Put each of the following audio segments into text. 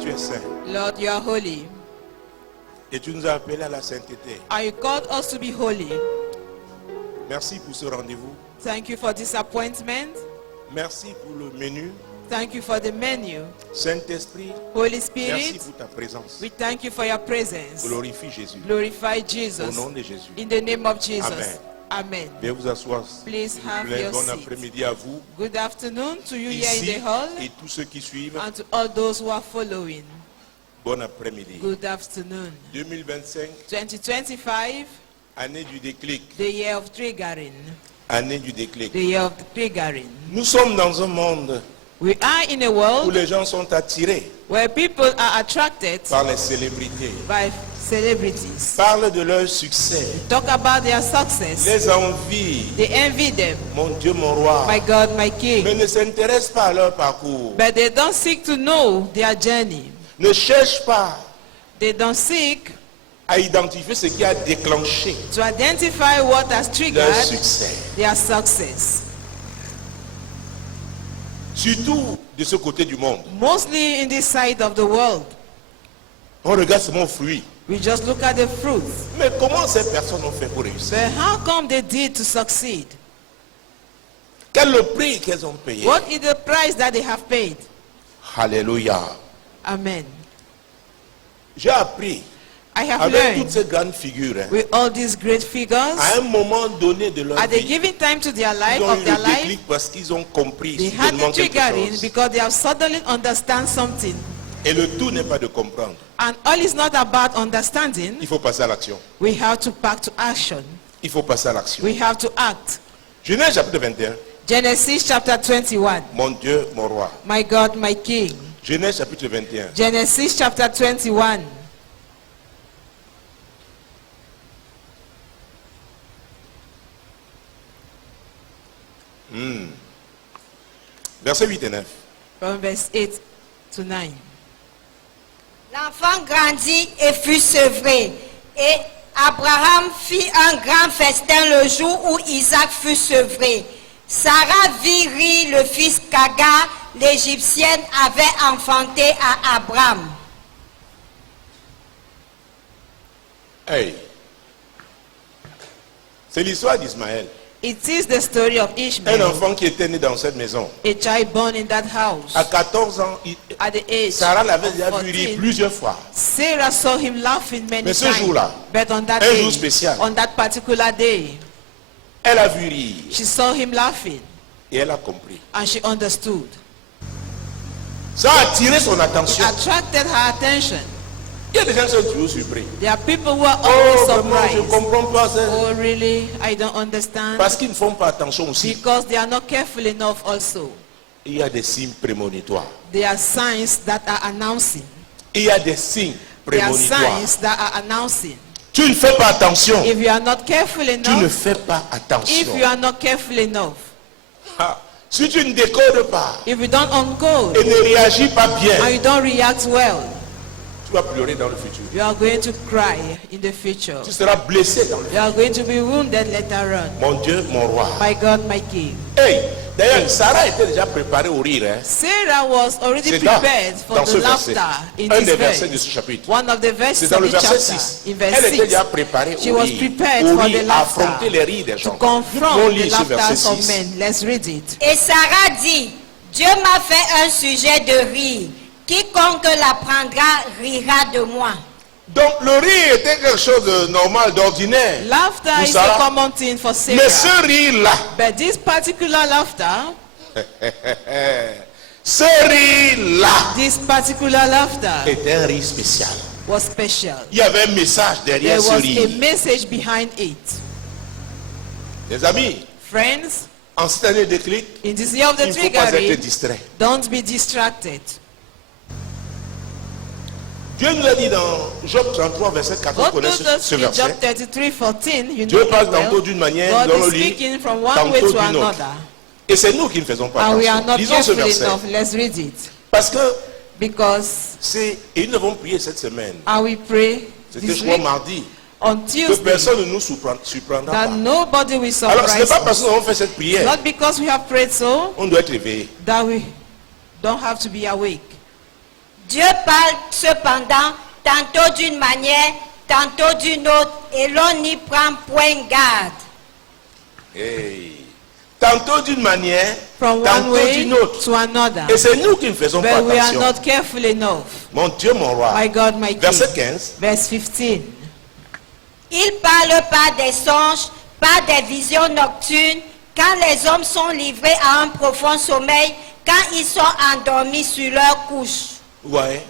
tu es saint. Lord, you are holy. Et tu nous as appelés à la sainteté. And you called us to be holy. Merci pour ce rendez-vous. Thank you for this appointment. Merci pour le menu. Thank you for the menu. Saint-Esprit, Holy merci Spirit, pour ta présence. we thank you for your presence. Glorifie Jésus. Glorify Au Jesus. nom de Jésus. In the name of Jesus. Amen. Amen. Veuillez vous asseoir. Please s'il vous have plaît. your Bon seat. après-midi à vous, Good afternoon to you here in ici, the hall et tous ceux qui suivent. and to all those who are following. Bon après-midi. Good afternoon. 2025, 2025, année du déclic. the year of triggering. Année du déclic. The year of triggering. Nous sommes dans un monde We are in a où world les gens sont attirés where people are attracted par les célébrités. by celebrities. Parlent de leur succès. Talk about their success. Les envies. They envy them. Mon Dieu, mon roi. My God, my Mais King. ne s'intéressent pas à leur parcours. But they don't seek to know their journey. Ne cherchent pas They don't seek à identifier ce qui a déclenché to identify what has leur triggered succès. their success. Surtout de ce côté du monde. Mostly in this side of the world, On regarde seulement fruit. we just look at the fruits. Mais comment ces personnes ont fait pour réussir? But how come they did to succeed? Quel est le prix qu'elles ont payé? What is the price that they have paid? Alléluia. Amen. J'ai appris I have avec toutes learned ces grandes figures, hein, with all these great figures, à un moment donné de leur at the vie, giving time to their life, ils ont of eu their le life, déclic parce qu'ils ont compris they had soudainement the quelque triggering chose. because they have suddenly understand something. Et le tout n'est pas de comprendre. And all is not about understanding. Il faut passer à l'action. We have to back to action. Il faut passer à l'action. We have to act. Genèse chapitre 21. Genesis chapter 21. Mon Dieu, mon roi. My God, my King. Genèse chapitre 21. Genesis chapter 21. Versets 8 et 9. From verse 8 to 9. L'enfant grandit et fut sevré. Et Abraham fit un grand festin le jour où Isaac fut sevré. Sarah vit rire le fils qu'Agar, l'Égyptienne, avait enfanté à Abraham. Hey. C'est l'histoire d'Ismaël. It is the story of Un Ishmael, enfant qui était né dans cette maison. a child born in that house. À 14 ans, At the age Sarah l'avait of déjà vu rire 14, plusieurs fois. Sarah saw him laughing many Mais ce times. jour-là, But on that un day, jour spécial, on that particular day, elle a vu rire she saw him laughing et elle a compris. and she understood. Ça a attiré son attention. Attracted her attention. Il y a des gens qui sont toujours surpris. There are people who are Oh, always vraiment, je ne surprised. comprends pas ça. Oh, really? I don't understand. Parce qu'ils ne font pas attention aussi. Because they are not careful enough also. Il y a des signes prémonitoires. There are signs that are announcing. Il y a des signes There are prémonitoires. signs that are announcing. Tu ne fais pas attention. If you are not careful Tu ne enough, fais pas if attention. you are not careful enough, Ah, si tu ne décodes pas if you don't uncode et ne réagis pas and bien, you don't react well, tu vas pleurer dans le futur. you are going to cry in the future. Tu seras blessé dans le futur. You are going to be wounded later on. Mon Dieu, mon roi. My God, my King. Hey, d'ailleurs, Sarah était déjà préparée au rire. Hein. Sarah was already C'est dans, prepared for dans the ce verset. laughter in Un this des versets de verse. ce chapitre. One of the verses C'est dans of le the verset chapter. 6. In verse Elle était 6, déjà préparée she au was rire. prepared Au for rire, the à affronter laughter, les rires des to gens. Nous confront allons the lire ce verset laughter of 6. men. Let's read it. Et Sarah dit, Dieu m'a fait un sujet de rire. Quiconque l'apprendra rira de moi. Donc le rire était quelque chose de normal, d'ordinaire. Laughter Pour is Sarah. a common thing for Mais Sarah. ce rire-là, But this particular laughter, ce rire-là this particular laughter était un rire spécial. was special. Il y avait un message derrière There ce was a rire. message behind it. Les amis, Friends, en cette année de déclic, in this year of the il ne faut pas être triggering, distrait. don't be distracted. Dieu nous a dit dans Job 33, verset 14, God vous connaissez told us ce in verset. Job 33:14, you Dieu know parle it well. tantôt d'une manière, God dans le is lit, speaking from one tantôt way to d'une autre. another. Et c'est nous qui ne faisons pas And we are attention. not Lisons ce careful verset. enough. Let's read it. Parce que Because c'est, et nous avons prié cette semaine. I will pray C'était this je crois week mardi. on Que Tuesday personne ne nous surprendra that pas. nobody will Alors ce n'est surprise pas parce us. que nous avons fait cette prière. Not because we have prayed so On doit être éveillé. that we don't have to be awake. Dieu parle cependant tantôt d'une manière, tantôt d'une autre, et l'on n'y prend point garde. Hey. Tantôt d'une manière, From one tantôt way d'une autre. to another. Et c'est nous qui ne faisons pas But we are attention. not careful enough. Mon Dieu, mon roi. My God, my King. Verset 15. Verse 15. Il parle par des songes, par des visions nocturnes, quand les hommes sont livrés à un profond sommeil, quand ils sont endormis sur leur couche. Ouais.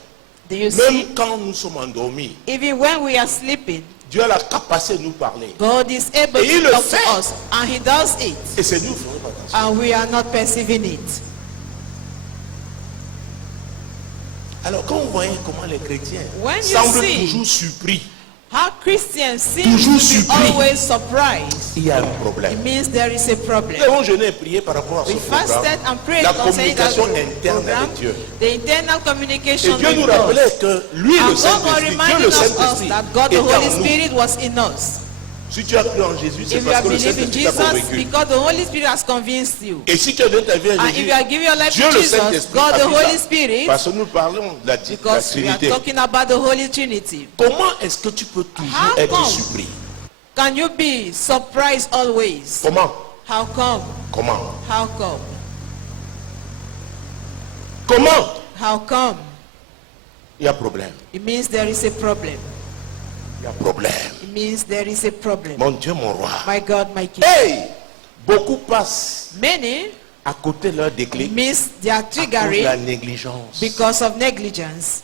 Do you see? Même quand nous sommes endormis, Even when we are sleeping, Dieu a la capacité de nous parler. God is able Et il to le talk fait. to us. And He does it. Et c'est nous qui ne faisons pas attention. And we are not perceiving it. Alors quand vous voyez comment les chrétiens When you semblent see- toujours surpris, How Christians seem Toujours to be surpris. always surprised. il y a un It problème. means there is a problem. Nous avons jeûné et prié par rapport à ce We fasted programme. and prayed La concerning that communication interne program, avec Dieu. the internal Et communication Dieu nous with God. rappelait que lui, le And God was Saint-Esprit, Dieu reminding le us Saint-Esprit, that God, the était Holy en nous. Spirit, was in us. Si tu as cru en Jésus, c'est If you parce have que le believed in Saint-Esprit t'a Jesus, convaincu. because the Holy Spirit has convinced you. Et si tu as donné ta vie à And if Jésus, you are giving your life Dieu to le Jesus, Saint-Esprit God a the fait Holy ça. Spirit, Parce que nous parlons de la because we are Trinité. talking about the Holy Trinity. Comment est-ce que tu peux toujours How être come? surpris? Can you be surprised always? Comment? How come? Comment? How come? Comment? How come? Il y a problème. It means there is a problem. Il y a problème. It means there is a problem. Mon Dieu, mon roi. My God, my King. Hey! Beaucoup passent Many à côté de leur déclic miss their à cause de la triggering négligence. because of negligence.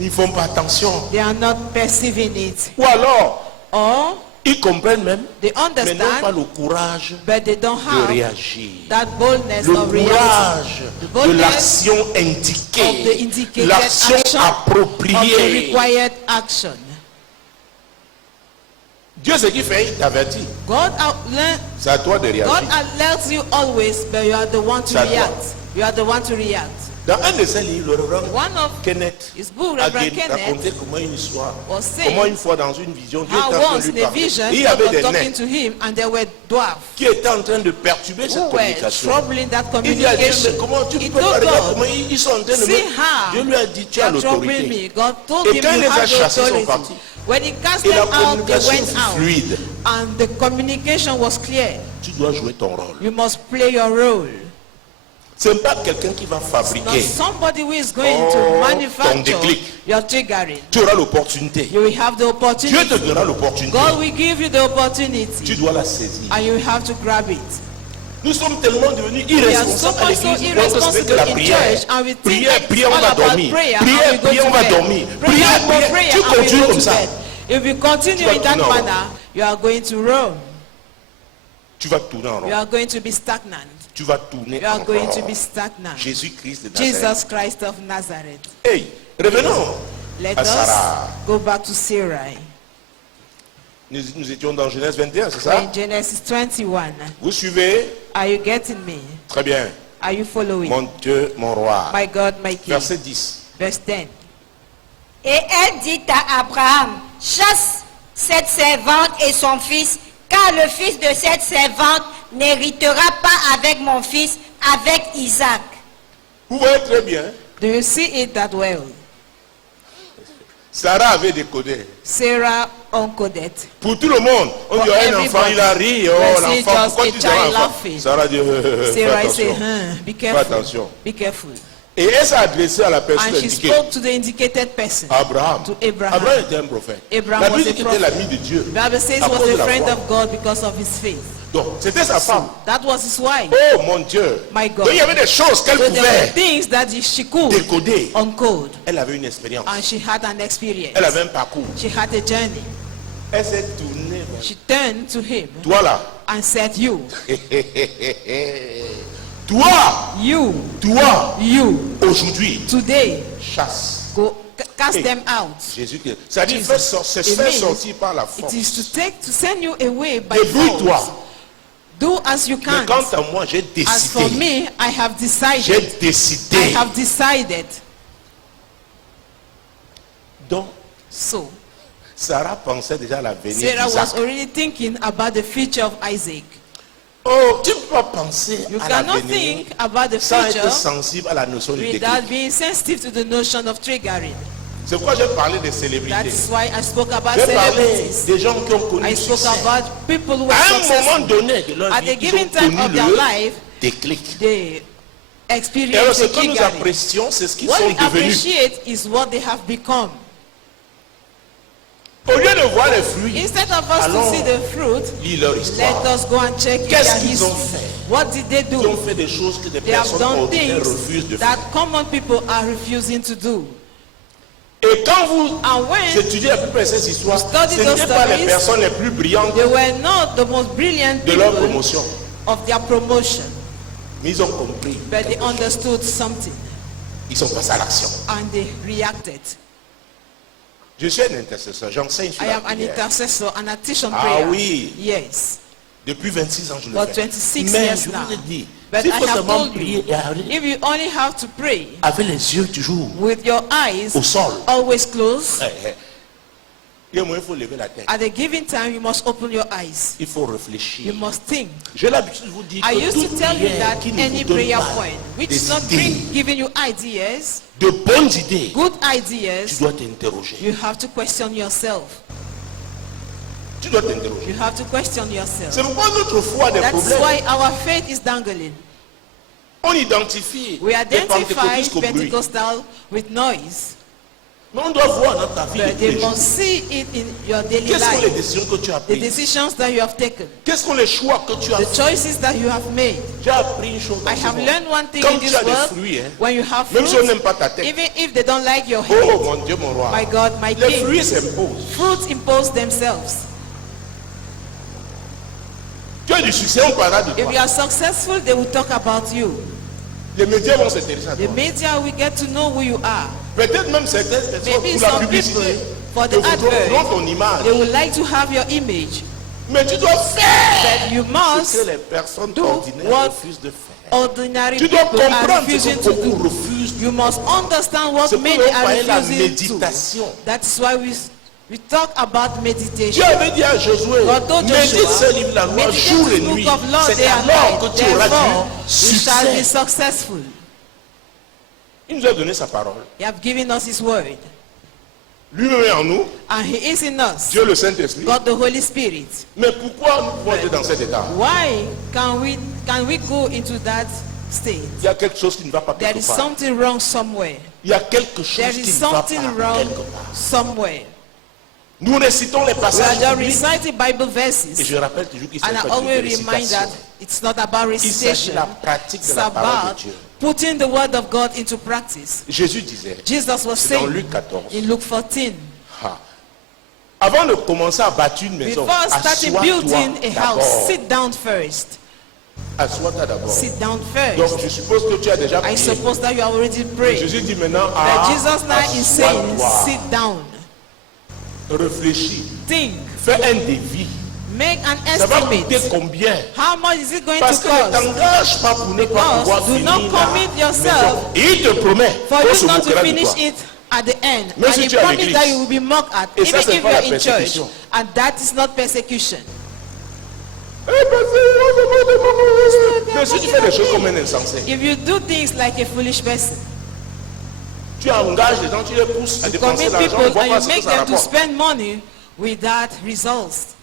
Ils ne font pas attention. They are not perceiving it. Ou alors, Or ils comprennent même, they mais n'ont pas understand, le courage but they don't de have réagir. that boldness Le of reality. courage The de boldness l'action of the indiquée, indicated l'action action of the appropriée. required action. Dieu, ce qu'il fait, il t'avertit. God C'est à toi de God réagir. alerts you always, but you are the one to C'est à toi. react. You are the one to react. Dans un de ses livres, le reverend One of Kenneth his book, a Reverend Kenneth, raconté comment une histoire, was saying comment une fois dans une vision, Dieu how était en train once de lui in a parler. vision, Il y God avait was des talking nains to him, and there were dwarfs qui étaient en train de perturber who cette were communication. troubling that Il dit à Dieu, communication. mais comment tu He peux pas told regarder God, comment ils sont en train de see how Dieu lui a dit, tu they as are troubling l'autorité. me. God told Et him quand il you les a have the chassés, ils sont authority. partis. When he cast Et la them out, they communication went fut out. fluide. And the communication was clear. Tu dois jouer ton rôle. You must play your role. Ce n'est pas quelqu'un qui va Not fabriquer. somebody who is going Oh, to ton manufacture déclic. your triggering. Tu auras l'opportunité. You will have the Dieu opportunity. te donnera l'opportunité. God will give you the Tu opportunity. dois la saisir. And you have to grab it. Nous sommes tellement devenus We are so irresponsables à much so l'église. On pense que c'est que irresponsible la in prière. church, and we think Prière, that it's prière, on all va about dormir. prayer, and Prière, we go prière, to on va bed. dormir. Prayer, Prière, more prière. prayer, Tu and we continues go comme to ça. bed. If you continue Tu vas in that tourner en rond. manner, you are going to roam. Tu vas tourner en You rond. are going to be stagnant. Tu vas tourner You are en going to rond. be stagnant. Jésus-Christ de Nazareth. Jesus Christ of Nazareth. Hey, revenons Let à us Sarah. go back to Sarai. Nous étions dans Genèse 21, c'est ça? In Genesis 21. Vous suivez? Are you getting me? Très bien. Are you following? Mon Dieu, mon roi. My God, my King. Verset 10. Verse 10. Et elle dit à Abraham, chasse cette servante et son fils, car le fils de cette servante n'héritera pas avec mon fils, avec Isaac. Vous voyez très bien, Do you see it that well? Sarah avait décodé. Sarah uncoded. Pour tout le monde, on For dit, un everybody. enfant, il a ri. Oh, We see l'enfant, just pourquoi a tu dis un child enfant? laughing. Sarah dit, fais Sarah said, attention. be Fais careful. attention. Be careful. Et elle s'est adressée à la personne And she indiquée. spoke to the indicated person. Abraham. To Abraham. Abraham était un prophète. Abraham La was Bible a dit qu'il était prophet. l'ami de Dieu. The Bible says À he was cause de a la friend foi. of God because of his faith. Donc, c'était sa femme. That was his wife. Oh mon Dieu. My God. Donc, il y avait des choses qu'elle So there were pouvait things that she could décoder. uncode. Elle avait une expérience. And she had an experience. Elle avait un parcours. She had a journey. Elle s'est tournée vers She turned to him toi là. and said, you, Toi, you, aujourd'hui, today, chasse. go cast Hey. them out. Jésus Christ. Ça dit, Jesus. se It faire means sortir par la It force. is to send you away by Débrouille-toi. force. Do as you Mais can. quant à moi, j'ai As for décidé. me, I have J'ai decided. décidé. I have decided. Donc, So, Sarah pensait déjà à l'avenir Sarah was d'Isaac. already thinking about the future of Isaac. Oh, tu ne peux pas penser You à cannot l'avenir think about the sans être future sensible à la notion du without déclic. being sensitive to the notion of triggering. C'est pourquoi j'ai parlé des célébrités. That's why I spoke about J'ai parlé celebrities. des gens qui ont connu I le spoke succès. about people who À were un moment successful. donné de leur At vie, a ils given ont time of connu their le life, déclic. they Et alors, experience ce the que nous triggering. apprécions, c'est ce qu'ils What sont we devenus. appreciate is what they have become. Au lieu de voir les fruits, Instead of us allons to see the fruit, lis leur let histoire. us go and check Qu'est-ce their qu'ils ont history. fait? What did they Ils ont do? fait des choses que des They have personnes done ordinaires things refusent de that faire. common people are refusing to do. Et quand vous And when étudiez à peu près ces histoires, ce study those n'étaient pas les stories, personnes les plus brillantes they were not the most brilliant de leur people promotion. of their promotion, Mais ils ont compris. but they quelque chose. understood something Ils sont passés à l'action. and they reacted. Je suis un intercesseur, j'enseigne sur I la am an prière. intercessor and I teach on Ah prayer. oui. Yes. Depuis 26 ans, je le For fais. 26 Mais years je now. vous ai dit, But s'il I faut have seulement told prier you, et aller if you only have to pray avec les yeux toujours with your eyes au sol, always closed, il y a un moment, il faut lever la tête. at a given time you must open your eyes. Il faut réfléchir. You must think. J'ai l'habitude de vous dire I que used to toute tell you prière that qui ne any vous donne prayer pas point which des is not idées, giving you ideas, de bonnes idées, good tu ideas, dois t'interroger. you have to question yourself. Tu dois t'interroger. You have to question yourself. C'est pourquoi notre foi a des That's problèmes. why our faith is dangling. On identifie We les identify pentecôtistes comme bruit. Pentecostal with noise, Mais on doit voir dans ta vie de but tous they les jours. must see it in your daily Quelles sont les life. décisions que tu as The prises? decisions that you have taken, Quels sont les choix que tu as the fait? choices that you have made. J'ai appris une chose dans I ce have monde. learned one thing Quand in tu this as des world. fruits, hein, When you have même si on fruit, n'aime pas ta tête, even if they don't like your oh head, mon Dieu, mon roi, my God, my les King, fruits s'imposent. fruits impose themselves. Tu as du succès, on parlera de If toi. you are successful, they will talk about you. Les médias vont s'intéresser à The toi. media will get to know who you are. Peut-être même certaines personnes Maybe pour la some publicité people, for te the voudront advert, ton image. they would like to have your image. Mais tu dois faire But you ce must que les personnes do ordinaires what refusent de faire. ordinary Tu dois people are comprendre ce refusing que to beaucoup do. refusent. You must understand what C'est many pourquoi on are parlait de la refusing to. méditation. That's why we talk about Dieu meditation. avait dit à Josué, God told médite Joshua, ce livre la loi meditate jour et the nuit. book of law C'est day and alors night. que tu auras Therefore, du you shall be succès. successful. Il nous a donné sa parole. He have given us His word, Lui-même est en nous, and He is in us. Dieu le Saint-Esprit. God the Holy Spirit. Mais pourquoi nous pouvons être dans cet état? Why can we go into that state? Il y a quelque chose qui ne va pas There quelque is part. something wrong somewhere. Il y a quelque chose There qui is ne va pas something wrong quelque part. somewhere. Nous récitons les We are passages just bibliques. reciting Bible Et verses, je rappelle toujours qu'il and s'agit I pas always d'une remind that récitation. it's not about Il s'agit de recitation. la pratique de It's la parole about de Dieu. putting the word of God into practice. Jésus disait, Jesus was c'est dans saying Luc 14, in Luke 14, ah, avant de commencer à bâtir une maison, before starting assois-toi building a house, d'abord. sit down first. Assois-toi d'abord. Sit down Donc first. je suppose que tu as déjà I prié. suppose that you have already prayed. Jésus dit maintenant, But Jesus now is saying, assois-toi. sit down, Réfléchis. think, Fais un devis. make an Ça va coûter estimate. combien? How much is it going Parce to que ne cost? t'engage pas pour ne pas Because pouvoir do finir not commit la yourself maison. Et il te promet For qu'on you se not to moquera de finish toi. it at the end. Même And si he tu es à promised l'église. that you will be mocked at, Et ça, even c'est if pas you la are in church. persécution. And that is not persecution. Eh ben, c'est- Mais si tu fais des choses comme un insensé, If you do things like a foolish person, tu engages les gens, tu les pousses à you dépenser commit l'argent, on people voit and pas you ce que make ça them to rapporte. spend money without results.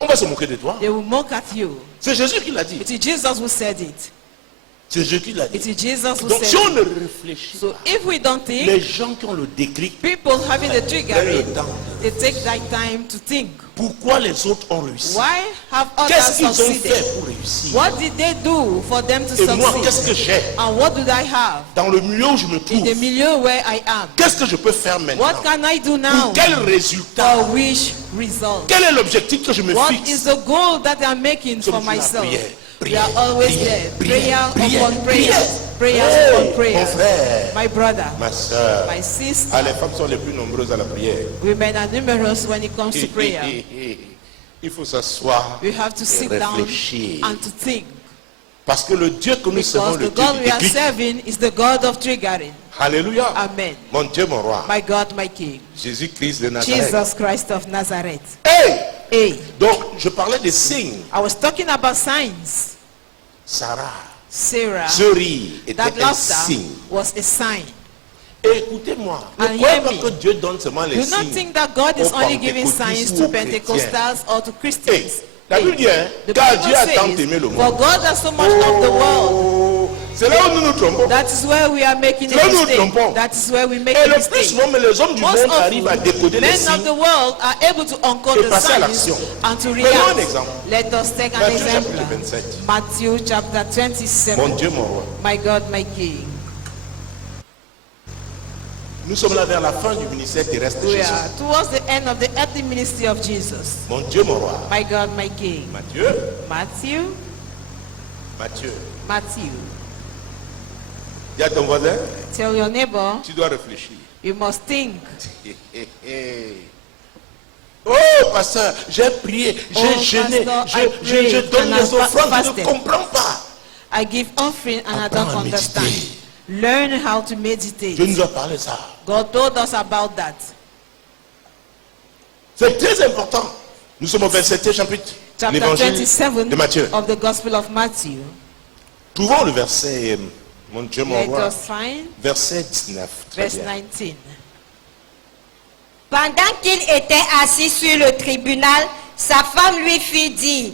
On va se moquer de toi. They will mock at you. C'est Jésus qui l'a dit. It is Jesus who said it. C'est Jésus qui l'a dit. It is Jesus who Donc said si on it. ne réfléchit So if we don't think, les gens qui ont le déclic, people having the trigger, prennent le temps. they take that time to think. Pourquoi les autres ont réussi? Why have Qu'est-ce others qu'ils ont succeeded? fait pour réussir? What did they do for them to Et moi, qu'est-ce que succeed? j'ai? And what do I have Dans le milieu où je me in trouve, the milieu where I am? qu'est-ce que je peux faire maintenant? What can I do now? Pour quel résultat? For which result? Quel est l'objectif que je me What is fixe? the goal that I'm making for Sommes-nous la myself? prière, We are prière, always prière, there. prière, Prayer prière, upon prayer. prière. Prayers Hey, upon mon prayer. frère, My brother, ma soeur, my sister, les femmes sont les plus nombreuses à la prière. women are numerous when it comes to prayer. Il faut s'asseoir We have to et sit down réfléchir. and to think. Parce que le Dieu que nous servons, Because le the Dieu God du we are déclic. serving is the God of triggering. Alléluia. Amen. Mon Dieu, mon roi. My God, my King. Jésus-Christ de Nazareth. Jesus Christ of Nazareth. Hey! A. Donc, je parlais des signes. I was talking about signs. Sarah, Sarah, ce rire était that un laughter signe. was a sign. Et écoutez-moi, ne And croyez hear pas me. que Dieu donne seulement les Do not signes think that God is aux only giving pentecôtistes signs ou to aux chrétiens. Pentecostals or to Hey, Christians. la Bible dit, hein, The car Bible Dieu a tant says, aimé le for monde. God has so much loved the world. Oh, c'est là où nous nous trompons. That is where we are making Là a où nous nous mistake. trompons. That is where we make Et a le plus mistake. souvent, mais les hommes du Most monde arrivent à often, décoder les men of signes. the world are able to encode Et the passer à signs l'action. and to Prenons un react. exemple. Let us take an Matthieu example. chapitre 27. Matthew chapter 27. Mon Dieu, mon roi. My God, my King. Nous sommes là vers la fin du ministère terrestre de We Jésus. are towards the end of the earthly ministry of Jesus. Mon Dieu, mon roi. My God, my King. Matthieu, Matthew, Matthieu. Matthew. Dis à ton voisin, Tell your neighbor, tu dois réfléchir. you must think. Oh, pasteur, j'ai prié, j'ai Oh, jeûné, pastor, I je prayed donne and les I offrandes, je fasted. ne comprends pas. I give offering and I Apprends don't à understand. méditer. Learn how to Dieu meditate. nous a parlé de ça. God told us about that. C'est très important. Nous sommes au 27e chapitre, Chapter l'évangile 27 de Matthieu. of the Gospel of Matthew. Trouvons le verset, mon Dieu, mon Let roi, us find verset 19. Très verse bien. 19. Pendant qu'il était assis sur le tribunal, sa femme lui fit dire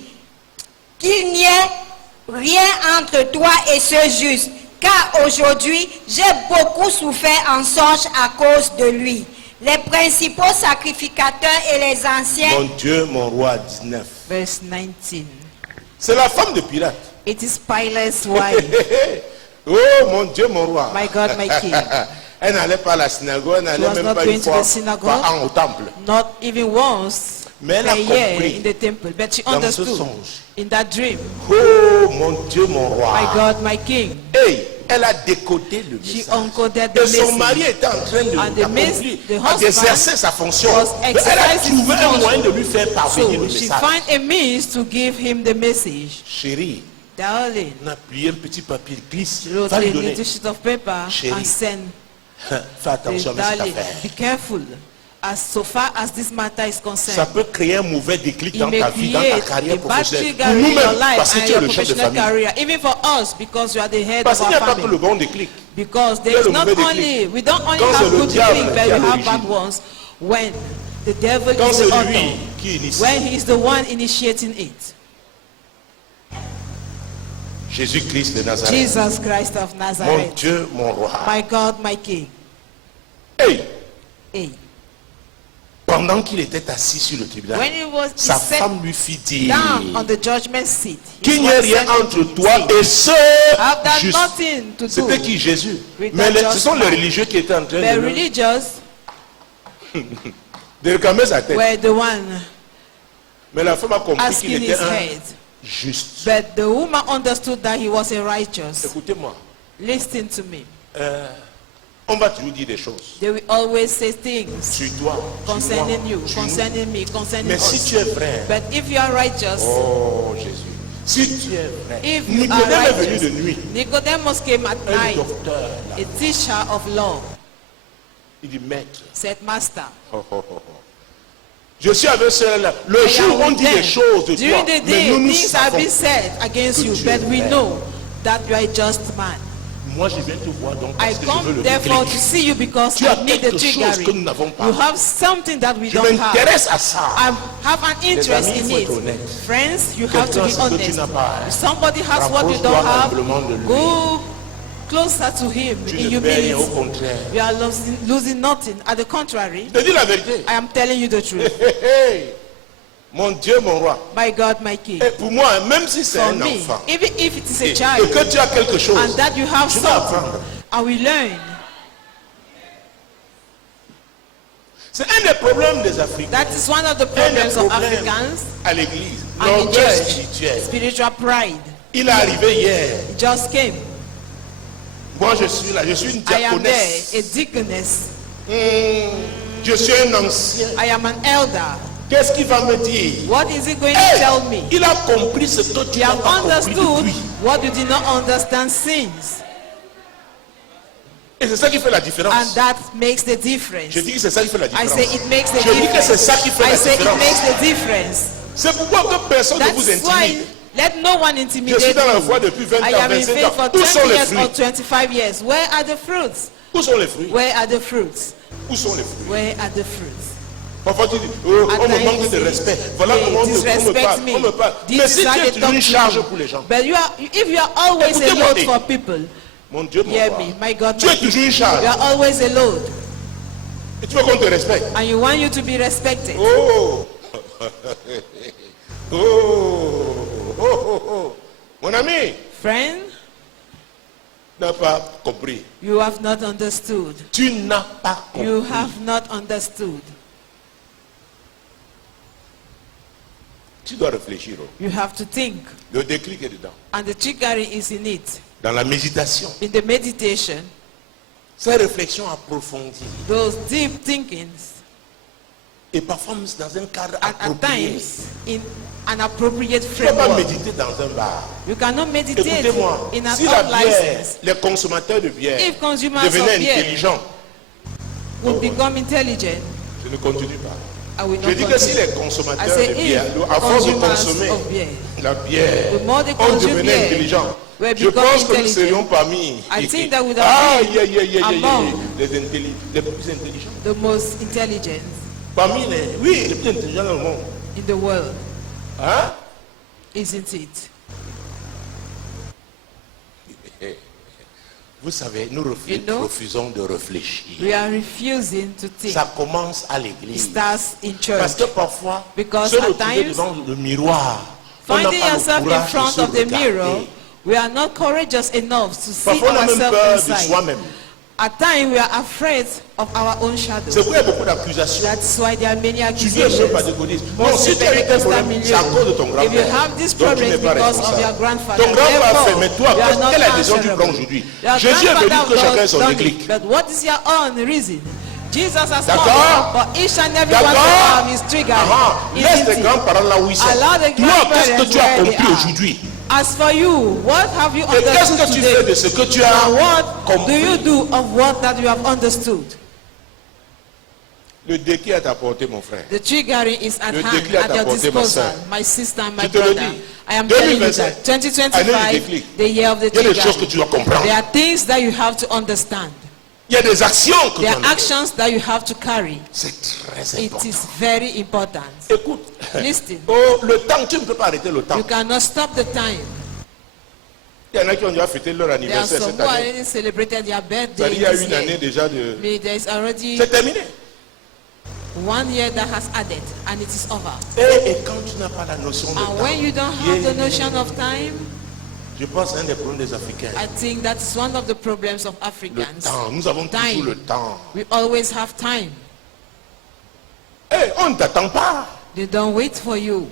qu'il n'y ait rien entre toi et ce juste, car aujourd'hui j'ai beaucoup souffert en songe à cause de lui. Les principaux sacrificateurs et les anciens Mon Dieu, mon roi, 19. Verse 19. C'est la femme de Pilate. It is Pilate's wife. Oh, mon Dieu, mon roi. My God, my King. Elle n'allait pas à la synagogue, elle n'allait was même not pas going une to fois the synagogue. par an au temple. Not even once Mais elle a a year compris in the temple. But she dans ce understood songe. in that dream. Oh, mon Dieu, mon roi. My God, my King. Hey, elle a décodé le She message. encoded the Et son mari message. était en train de And the husband d'exercer sa fonction. was Mais elle a exercising trouvé his un moyen de function. lui faire parvenir le So she message. find a means to give him the message. Chérie, Darling, on a plié un petit papier, glisse, she wrote va a lui donner. little sheet of paper Chérie. and send. Fais attention à cette Darling, affaire. be careful. As so far as this matter is Ça concerned, peut créer un mauvais déclic it dans may ta vie, dans ta create a carrière bad professionnelle. trigger Pour in your nous-mêmes, life parce que and tu es your le chef de professional famille. career, even for us, because you are the head Parce of qu'il n'y our a pas que le family. bon déclic. Because Il y there a is le not mauvais only, déclic. we don't only Quand c'est have le good diable things, qui but est we à have l'origine. bad ones. When the devil Quand is c'est the author, lui qui initie. when he is the one initiating it. Jésus-Christ de Nazareth. Jesus Christ of Mon Nazareth, Dieu, mon roi. my God, my King. Hey, Hey, pendant qu'il était assis sur le tribunal, when he sa sat femme lui fit dire down on the judgment seat, his qu'il n'y ait wife rien said entre unto toi him, et ce have that juste. nothing to do C'était qui Jésus? with Mais that ce sont just les man. religieux qui étaient en train The de religious réclamer sa tête. were the one Mais la femme a compris qu'il asking était his un head. juste. But the woman understood that he was a righteous. Écoutez-moi, Listen to me. on va toujours dire des choses They will always say things sur toi, concerning sur you, moi, sur nous. concerning me, concerning Mais si us. tu es vrai, But if you are righteous, oh Jésus, si tu es vrai, if you are Nicodème est venu righteous, de nuit, Nicodemus came at un night, docteur, là, a teacher of law, il dit maître, said, Master, je suis avec ceux-là. Le I jour où am on with dit them. des choses de During toi, the mais day, nous nous things have savons. been said against que you, tu es but we vrai. know that you are a just man. Moi, je viens te voir donc I parce que je veux come le therefore to déclic. see you because Tu as I need the quelque chose que nous triggering. n'avons pas. You have something that we Je don't have. m'intéresse à ça. I have an interest amis, il in faut it. être honnête. Friends, you have to Quelqu'un, be ce que tu honest. n'as pas, If somebody has what you rapproche-toi don't have, humblement de lui. go closer to him Tu in ne perds rien, au humility. contraire. You are losing nothing. At the contrary, Je te dis la vérité. I am telling you the truth. Hey, mon Dieu, mon roi. My God, my King. Et pour moi, même si c'est For un me, enfant, even if it is a et child, que tu as quelque chose, and that you have tu vas something, apprendre. I will learn. C'est un des problèmes des Africains. That is one of the Un des problems of problèmes Africans à l'église. and the L'orgueil church. spirituel. Spiritual pride. Il est arrivé hier. It just came. Moi, je suis là. Je suis une I am there, diaconesse. a deaconess. Je suis un ancien. I am an elder. Qu'est-ce qu'il va me dire? What is he going Hey, to tell me? il a compris ce que tu You n'as have pas compris understood depuis. what you did not understand since. Et c'est ça qui fait la différence. And that makes the difference. Je dis que c'est ça qui fait la I différence. say it makes the Je dis que c'est ça qui fait difference. I la say it différence. makes the difference. C'est pourquoi que personne ne vous That's why intimide. let no one Je intimidate suis dans la you. foi depuis 20 I ans, am in 25 faith ans. for Où sont 20 les years or fruits? 25 years. Where are the fruits? Où sont les fruits? Where are the fruits? Où sont les fruits? Where are the fruits? Parfois tu dis, oh, At on me times manque de they- respect. Voilà they comment on me disrespect parle. me. On me parle. This Mais si is tu how es they toujours talk une to charge me. pour les gens, But if you are always a Écoutez-moi, load et- for people, mon Dieu, mon hear roi, me, my God, tu es toujours une charge. you are always a load, Et tu veux qu'on te respecte. and you want you to be respected. Oh. Oh. Oh, oh, oh. Mon ami, Friend, n'a pas compris. you have not understood. Tu n'as pas compris. You have not understood. Tu dois réfléchir. Oh. You have to think. Le déclic est dedans. And the trickery is in it. Dans la méditation. In the meditation, Ces réflexions approfondies. those deep thinkings, Et parfois même dans un cadre at approprié. times in an appropriate Tu ne peux pas framework. méditer dans un bar. You cannot meditate Écoutez-moi, in an si la off bière, license. les consommateurs de bière If consumers devenaient of beer intelligents, would become intelligent, je ne continue pas. I will Je not dis que si continue. les I consommateurs say de bière, à if force de consumers consommer of beer, la bière, the more they on consume devenait beer, intelligents. we Je become pense que nous intelligent. serions parmi I think that would have been among les plus intelligents. the most intelligent Parmi les plus intelligents dans le monde. in the world, Hein? isn't it? Vous savez, nous You know, refusons de réfléchir. We are refusing to think. Ça commence à It l'église. starts in Parce church. que parfois, Because se at retrouver times, devant le miroir, on n'a Finding pas le yourself in courage de front se of the mirror, regarder. we are not courageous enough to see Parfois, on a même peur ourselves de inside. soi-même. At times, we are afraid of our own C'est shadow. pourquoi il y a beaucoup d'accusations. That's why there are many Tu ne veux pas accusations. te connaître. Non, si tu as eu un problème, c'est à cause de ton If you grand-père. have this Donc, tu problem n'es pas because of responsable. your grandfather, Ton grand-père a fait, mais toi, you are not quelle est la décision que tu answerable. prends aujourd'hui? Your Jésus est venu grandfather que chacun ait son done it, déclic. But what is your own reason? Jesus has D'accord? come for each and every one D'accord? to have his trigger. Laisse tes Isn't it? grands-parents là où ils sont. Allow the Toi, qu'est-ce que tu as grandparents where they compris are. aujourd'hui? As for you, what have you Et qu'est-ce understood que tu fais today? de ce que tu And as what do compris? you do of what that you have understood? Le déclic est à ta portée, mon frère. The triggering is at Le hand, déclic à at ta your portée, ma disposal. sœur. My sister and my Je te le brother. dis. I am telling you 2025, that année du 2025, déclic. the year of the Il y a des choses que triggering. tu dois comprendre. There are things that you have to understand. Il y a des actions que tu There dois are faire. actions that you have to carry. C'est très It important. is very important. Écoute, Listen. oh, le temps, tu ne peux pas arrêter le temps. You cannot stop the time. Il y en a qui ont déjà fêté leur There are anniversaire some cette who année. already celebrated their C'est-à-dire, birthday il y a this une année year. déjà de... Maybe there is already C'est terminé. 1 year that has added and it is over. Et quand tu n'as pas la notion de And temps, when you don't have the notion of time, je pense que c'est un des problèmes des Africains. I think that's one of the problems of Le Africans. temps, nous avons toujours Time. le temps. We always have time. Eh, on ne t'attend pas. They don't wait for you.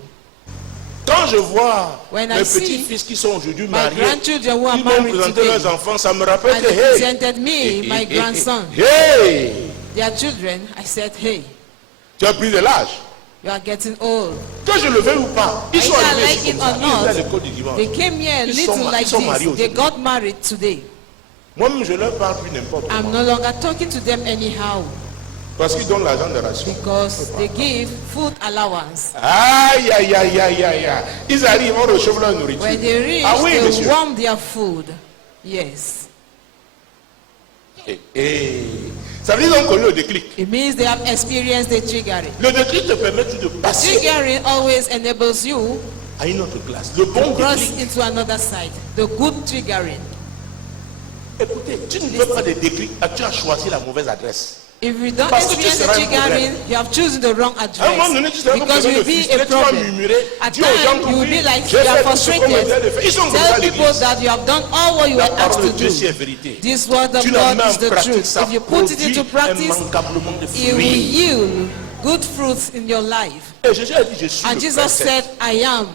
Quand je vois When I mes see petits-fils qui sont aujourd'hui My mariés, grandchildren who are ils m'ont married présenté today, leurs enfants, ça me rappelle and que, they hey, presented me, my grandson, hey, their children, I said, hey, tu as pris de l'âge. you are getting old. Que je le veuille ou pas, ils sont Either arrivés like ici it comme ça. or Ils étaient à not, l'école du dimanche. they came here Ils sont little ma- like ils sont mariés this. They aujourd'hui. got married today. Moi-même, je leur parle plus n'importe I'm comment. no longer talking to them anyhow Parce qu'ils donnent l'argent de ration. because they give food allowance. Aïe, aïe, aïe, aïe, aïe, aïe. Ils arrivent, on rechauffe leur nourriture. When they reach, Ah oui, they monsieur. warm their food. Yes. Ça veut dire qu'ils ont connu le déclic. It means they have experienced the triggering. Le déclic te permet de passer Triggering always enables you à une autre classe. Le to bon cross déclic. into another side. The good triggering. Écoutez, tu ne veux pas de déclic, tu as choisi la mauvaise adresse. If you don't Parce que tu experience the seras un triggering, problème. you have chosen the wrong À un moment donné, tu seras address. comme Because you quelqu'un de will be frustré, a tu vas problem. murmurer, At dis aux gens times, you will be like j'ai you are fait tout ce qu'on me disait de frustrated. faire. Ils sont comme ça à Tell people l'église. that you have done all what you La were asked parole de to Dieu, c'est do. vérité. This word of Tu la God mets en is the pratique, truth. ça If you put it produit into practice, immanquablement de it will fruits. yield good fruits in your life. Et Jésus a dit, je suis And le Jesus principe. said, I am.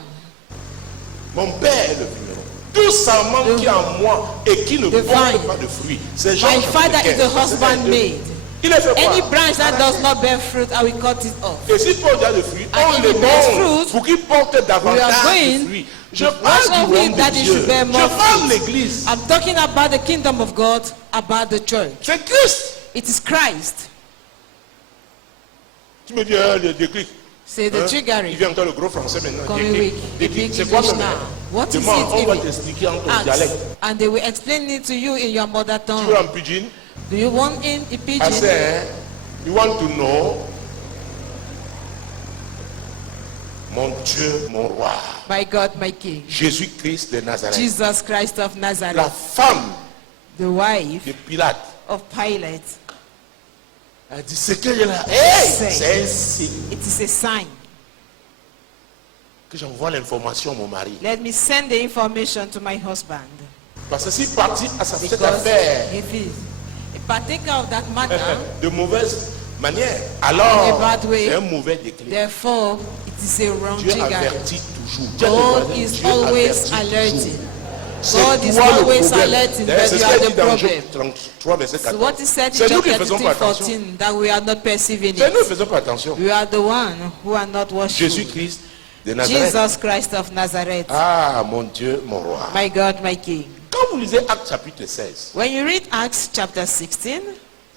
Mon Père est le vigneron. Tout serment qui est en moi et qui ne The porte vine. pas de fruits, c'est Jean My chapitre Father 15, is the verset 22. husbandmaid. Il est fait Any quoi? branch that does not bear fruit, I will cut it off. Et si Paul a le fruit, on if le it bears monte fruit, pour qu'il porte davantage going de fruits. Je to parle wash du off royaume it that de it Dieu. should bear Je more parle fruit. l'église. I'm talking about the kingdom of God, about the church. C'est Christ. It is Christ. Tu me dis, le déclic. Say the Hein? Il triggering. vient encore le gros français maintenant. Coming Déclic. week. The Déclic. big C'est quoi English le now. What is Demande, on it va even? t'expliquer en ton Ask. dialecte. And they will explain it to you in your mother Tu veux tongue. en pidgin? Do you want in a I pidgin? say, you want to know? Mon Dieu, mon roi. My God, my King. Jésus-Christ de Nazareth. Jesus Christ of La Nazareth. femme The wife de Pilate of Pilate. a dit ce que je l'ai. Hey, Say. c'est un signe It is a sign. que j'envoie l'information à mon mari. Let me send the information to my husband. Parce que s'il partit à cette Because affaire if he's a partaker of that matter, de mauvaise manière, alors In a bad way. c'est un mauvais déclic. therefore it is a wrong Dieu trigger. avertit toujours. Dieu God avertit, is Dieu always avertit alerting. toujours. C'est God is toi le always problème. alerting, D'ailleurs, but c'est you ce are qu'il the dit dans Job problem. 33, verset So 14. what is said in C'est nous Job qui ne faisons 33, pas attention. 14 that we are not perceiving C'est nous qui ne it. faisons pas attention. We are the one who are not watchful. Jésus-Christ de Nazareth. Jesus Christ of Nazareth. Ah, mon Dieu, mon roi. My God, my King. Quand vous lisez Actes chapitre 16, When you read Acts chapter 16,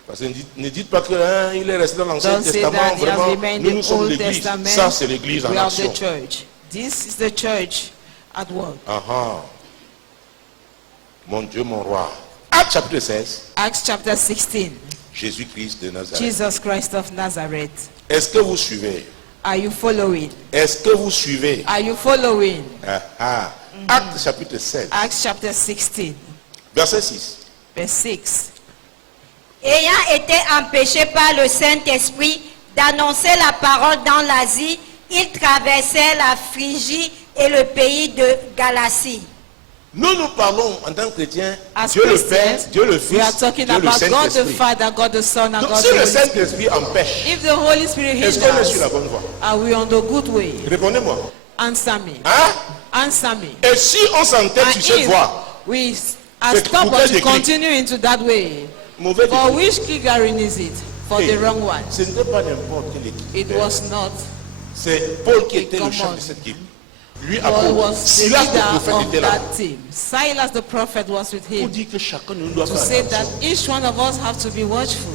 parce que ne dites pas qu'il est resté dans l'Ancien don't say Testament, that he has vraiment, remained nous, in nous the sommes Old l'église. Testament. Ça, c'est l'église en We are action. the church. This is the church at work. Mon Dieu, mon roi. Actes chapitre 16, Acts chapter 16. Jésus-Christ de Nazareth. Jesus Christ of Nazareth. Est-ce que vous suivez? Are you following? Est-ce que vous suivez? Are you following? Actes chapitre 16, Acts chapter 16, verset 6. verse 6. Ayant été empêché par le Saint-Esprit d'annoncer la parole dans l'Asie, il traversait la Phrygie et le pays de Galatie. Nous parlons en tant que chrétiens, As Dieu le Père, Christians, Dieu le we Fils, are talking Dieu le about God the Saint-Esprit. Father, God the Son, and Donc God si the le Holy Spirit. Saint-Esprit empêche, If the Holy Spirit est-ce hinders qu'on est sur la us, bonne voie? are we on the good way? Répondez-moi. Answer me. Hein? Answer me. Et si on s'entête And sur cette if voie, we are C'est stubborn pour quel to déclic? continue into that way, mauvais for déclic. which triggering is it? For Hey, the wrong one. Ce n'était pas n'importe quelle équipe. It was not. C'est Paul qui était le Come chef on. de cette équipe. Lui, Paul Apôtre. was the Silas, le leader prophète, of était là. that team. Silas the prophet was with Pour him. dire que chacun de nous doit To faire say that attention. each one of us have to be watchful.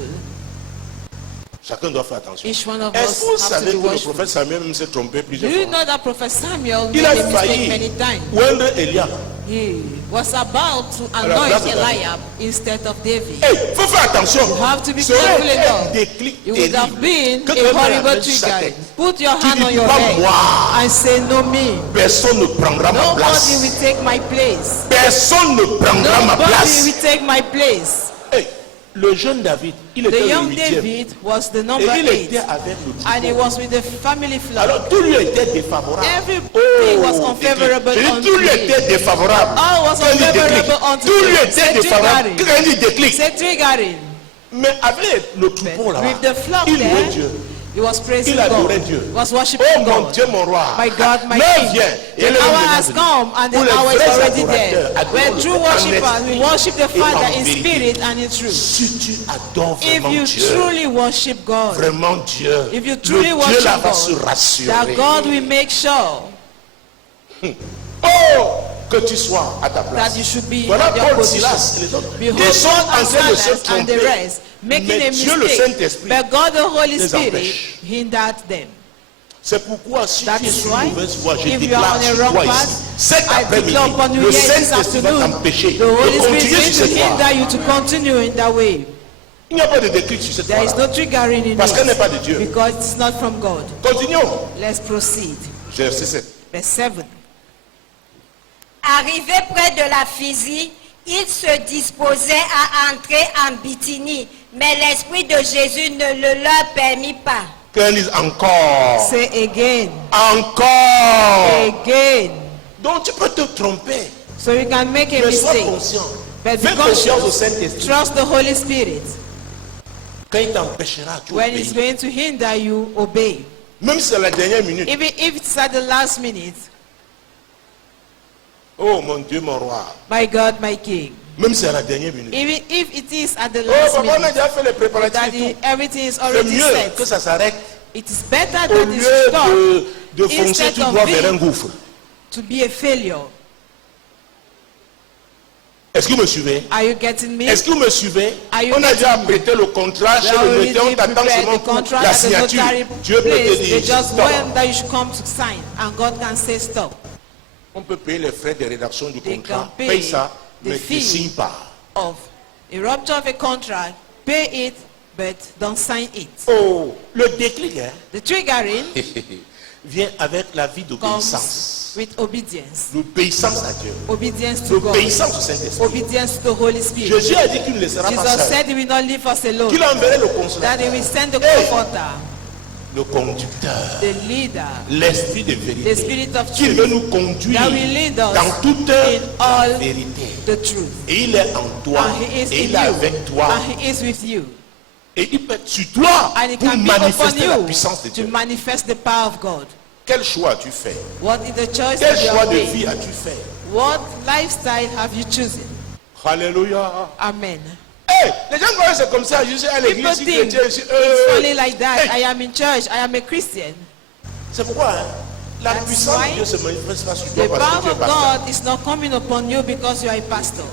Chacun doit faire attention. Each one of Est-ce us que vous have to savez be que le watchful. prophète Samuel même s'est trompé Do plusieurs you fois? know that Prophet Samuel Il made a a mistake failli many times? oindre Eliab. He was about to la anoint place de David. Eliab instead of David. Hey, il faut faire attention. You have to be Ce serait careful un enough. déclic It would have terrible. been Que a quelqu'un horrible amène sa trigger. tête. Put your Tu hand dis on your pas head moi. and say, no me. Personne ne prendra ma Nobody place. will take my place. Personne ne prendra ma Nobody place. will take my place. Hey, le jeune David, il était The le young huitième. David was the Et number il 8. était avec le And he troupeau. was with the family flock. Alors tout lui était défavorable. Everything was unfavorable Je dis, unto tout lui him. était défavorable. All was Quand il déclic, unfavorable unto tout lui him. était C'est défavorable. triggering. Quand il déclic. C'est triggering. Mais avec le troupeau là, With the flock il louait there, Dieu. he was praising Il adorait God. Dieu. He was worshiping Oh mon God. Dieu, mon roi. My God, my L'heure King. vient. Et The l'heure hour vient has venir. come and the Pour les hour is vrais already adorateurs, there. adorons Where le true en worshippers will esprit worship the et en Father in vérité. spirit and in truth. Si tu adores If vraiment you Dieu, truly worship God, vraiment Dieu, if you le truly Dieu worship là va se God, rassurer. that God will make sure Oh, que tu sois à ta that place. you should be Voilà at your Paul, position. Silas et les autres. Behold, Ils sont Paul en and train de se Silas and the tromper. rest making Mais a Dieu le mistake, Saint-Esprit but God the Holy les Spirit empêche. hindered them. C'est pourquoi si tu es That's sur why, une mauvaise voie, je if you déclare are on a sur wrong toi path, ici. Cet I après-midi, declare upon you le here this Saint-Esprit va afternoon, t'empêcher the de Holy Spirit continuer is sur going to cette voie. hinder you to continue in that way. Il n'y a pas de déclic sur cette There is voie. no triggering in Parce qu'elle n'est it pas de Dieu. because it's not from God. Continuons. Let's proceed. Verset 7. Verse 7. Arrivé près de la Physie, il se disposait à entrer en Bithynie, mais l'Esprit de Jésus ne le leur permit pas. Qu'on dise encore. Say again. Encore. Again. Donc tu peux te tromper. So you can make a Mais sois mistake. conscient. But Fais be confiance au conscious. Saint-Esprit. Trust the Holy Spirit. Quand il t'empêchera, tu When it's obéis. going to hinder you, obey. Même si c'est la dernière minute. Even if it's at the last minute. Oh mon Dieu, mon roi. My God, my King. Même si c'est à la dernière minute. Even if it is at the Oh, last papa, on a minute, déjà fait les préparatifs et Daddy, tout. everything is C'est already mieux set. que ça s'arrête. It is better Au that it lieu stop de foncer instead tout of droit vers un being gouffre. to be a failure. Est-ce que vous me suivez? Are you getting me? Est-ce que vous me suivez? Are you On a déjà getting me? prêté le contrat They chez le already notaire, on t'attend prepared seulement the pour contract la at the signature. notary Dieu peut te place. They dire just stop. want that you should come to sign, and God can say stop. On peut payer les frais de rédaction du They contrat. can pay Paye ça, the mais ne fee. signe pas. Of a rupture of a contract, pay it, but don't sign it. Oh, le déclic The triggering vient avec la vie comes d'obéissance. with obedience. L'obéissance à Dieu. Obedience to God. L'obéissance au Saint-Esprit. Obedience to the Holy Spirit. Jésus a dit qu'il ne laissera pas Jesus seul. said he will not leave us alone. Qu'il enverrait le That he consolateur, will send the Hey! comforter, le conducteur, the leader, l'esprit de the vérité, spirit of qui truth, veut nous conduire that will lead us dans toute in all la vérité. the truth. Et il est en toi, And he is et in il est avec you, toi, and he is with you, et il peut être sur toi and he pour can be upon manifester la you puissance de to Dieu. manifest the power of God. Quel choix as-tu fait? What is the choice Quel of your choix de faith? vie as-tu fait? What lifestyle have you chosen? Alléluia. Amen. Hey, les gens croient que c'est comme ça, je suis à People l'église, je suis think chrétien, je suis... it's only like that. Hey, I am in church. I am a Christian. c'est pourquoi la That's puissance why de Dieu se manifeste pas sur The toi parce que power tu es of pasteur. God is not coming upon you because you are a pastor.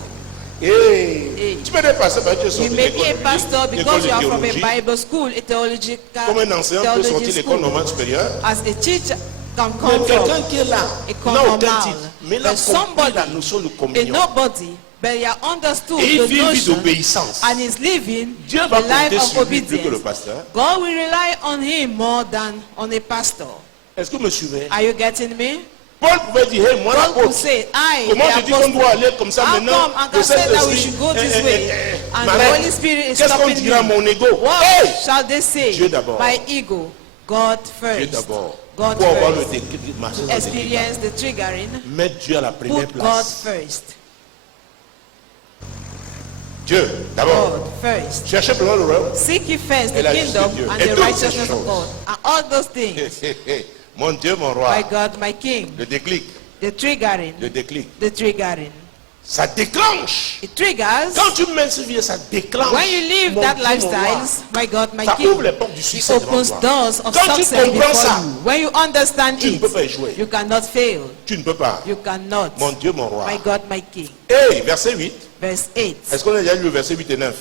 Hey, tu peux être pasteur parce que tu es sorti You de may be a l'école pastor biblique, because you l'école are de from a théologie. Bible school, a Comme un enseignant peut theology sortir de l'école school. normale supérieure. As a teacher can Mais come quelqu'un from qui est là, a n'a aucun normal, titre, mais il a but compris somebody, la notion de a communion. nobody, but he has understood Et il the vit une vie notion d'obéissance. and is living Dieu a va life compter of sur lui plus que le obedience. pasteur. God will rely on him more than on a pastor. Est-ce que vous me suivez? Are you getting me? Paul pouvait dire, hey, moi God will l'apôtre, say, I, comment the je dis qu'on doit apostle, aller comme ça how maintenant? come I Le can say that we Saint-Esprit, should go this way and the m'arrête. Holy Spirit is Qu'est-ce qu'on stopping dira à me? mon ego? What Hey! shall they say? Dieu d'abord. My ego. God Dieu first. d'abord. God Pour avoir le first. déclic, marcher dans le déclic. Experience the triggering. Mettre Dieu à la première Put God place. first. Dieu d'abord. God first. Cherchez premièrement le royaume. Seek ye first Et the la justice kingdom de Dieu. and Et the toutes ces righteousness of choses. God. And all those things. Mon Dieu, mon roi. My God, my King. Le déclic. The triggering. Le déclic. The triggering. Ça déclenche. It triggers. Quand tu mènes ce vie, ça déclenche. When you live Mon that Dieu, mon roi. lifestyle, my God, my Ça King, ouvre les portes du it succès devant opens toi. doors of Quand tu success comprends before ça, you. When you understand tu ne it, peux pas échouer. you cannot fail. Tu ne peux pas. You cannot. Mon Dieu, mon roi. My God, my King. Hey, verset 8. Verse 8. Est-ce qu'on a déjà lu le verset 8 et 9?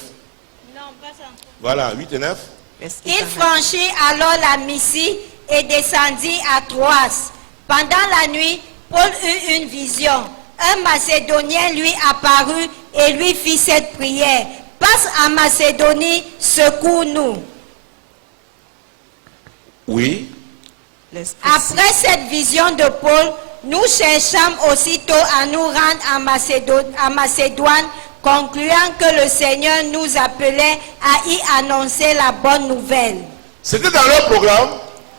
Non, pas encore. Voilà, 8 et 9. Verse 8 Il and 9. franchit alors la Mysie et descendit à Troas. Pendant la nuit, Paul eut une vision. Un Macédonien lui apparut et lui fit cette prière. Passe en Macédonie, secours-nous. Oui. Let's proceed. Après cette vision de Paul, nous cherchâmes aussitôt à nous rendre en Macédoine, concluant que le Seigneur nous appelait à y annoncer la bonne nouvelle. C'était dans leur programme,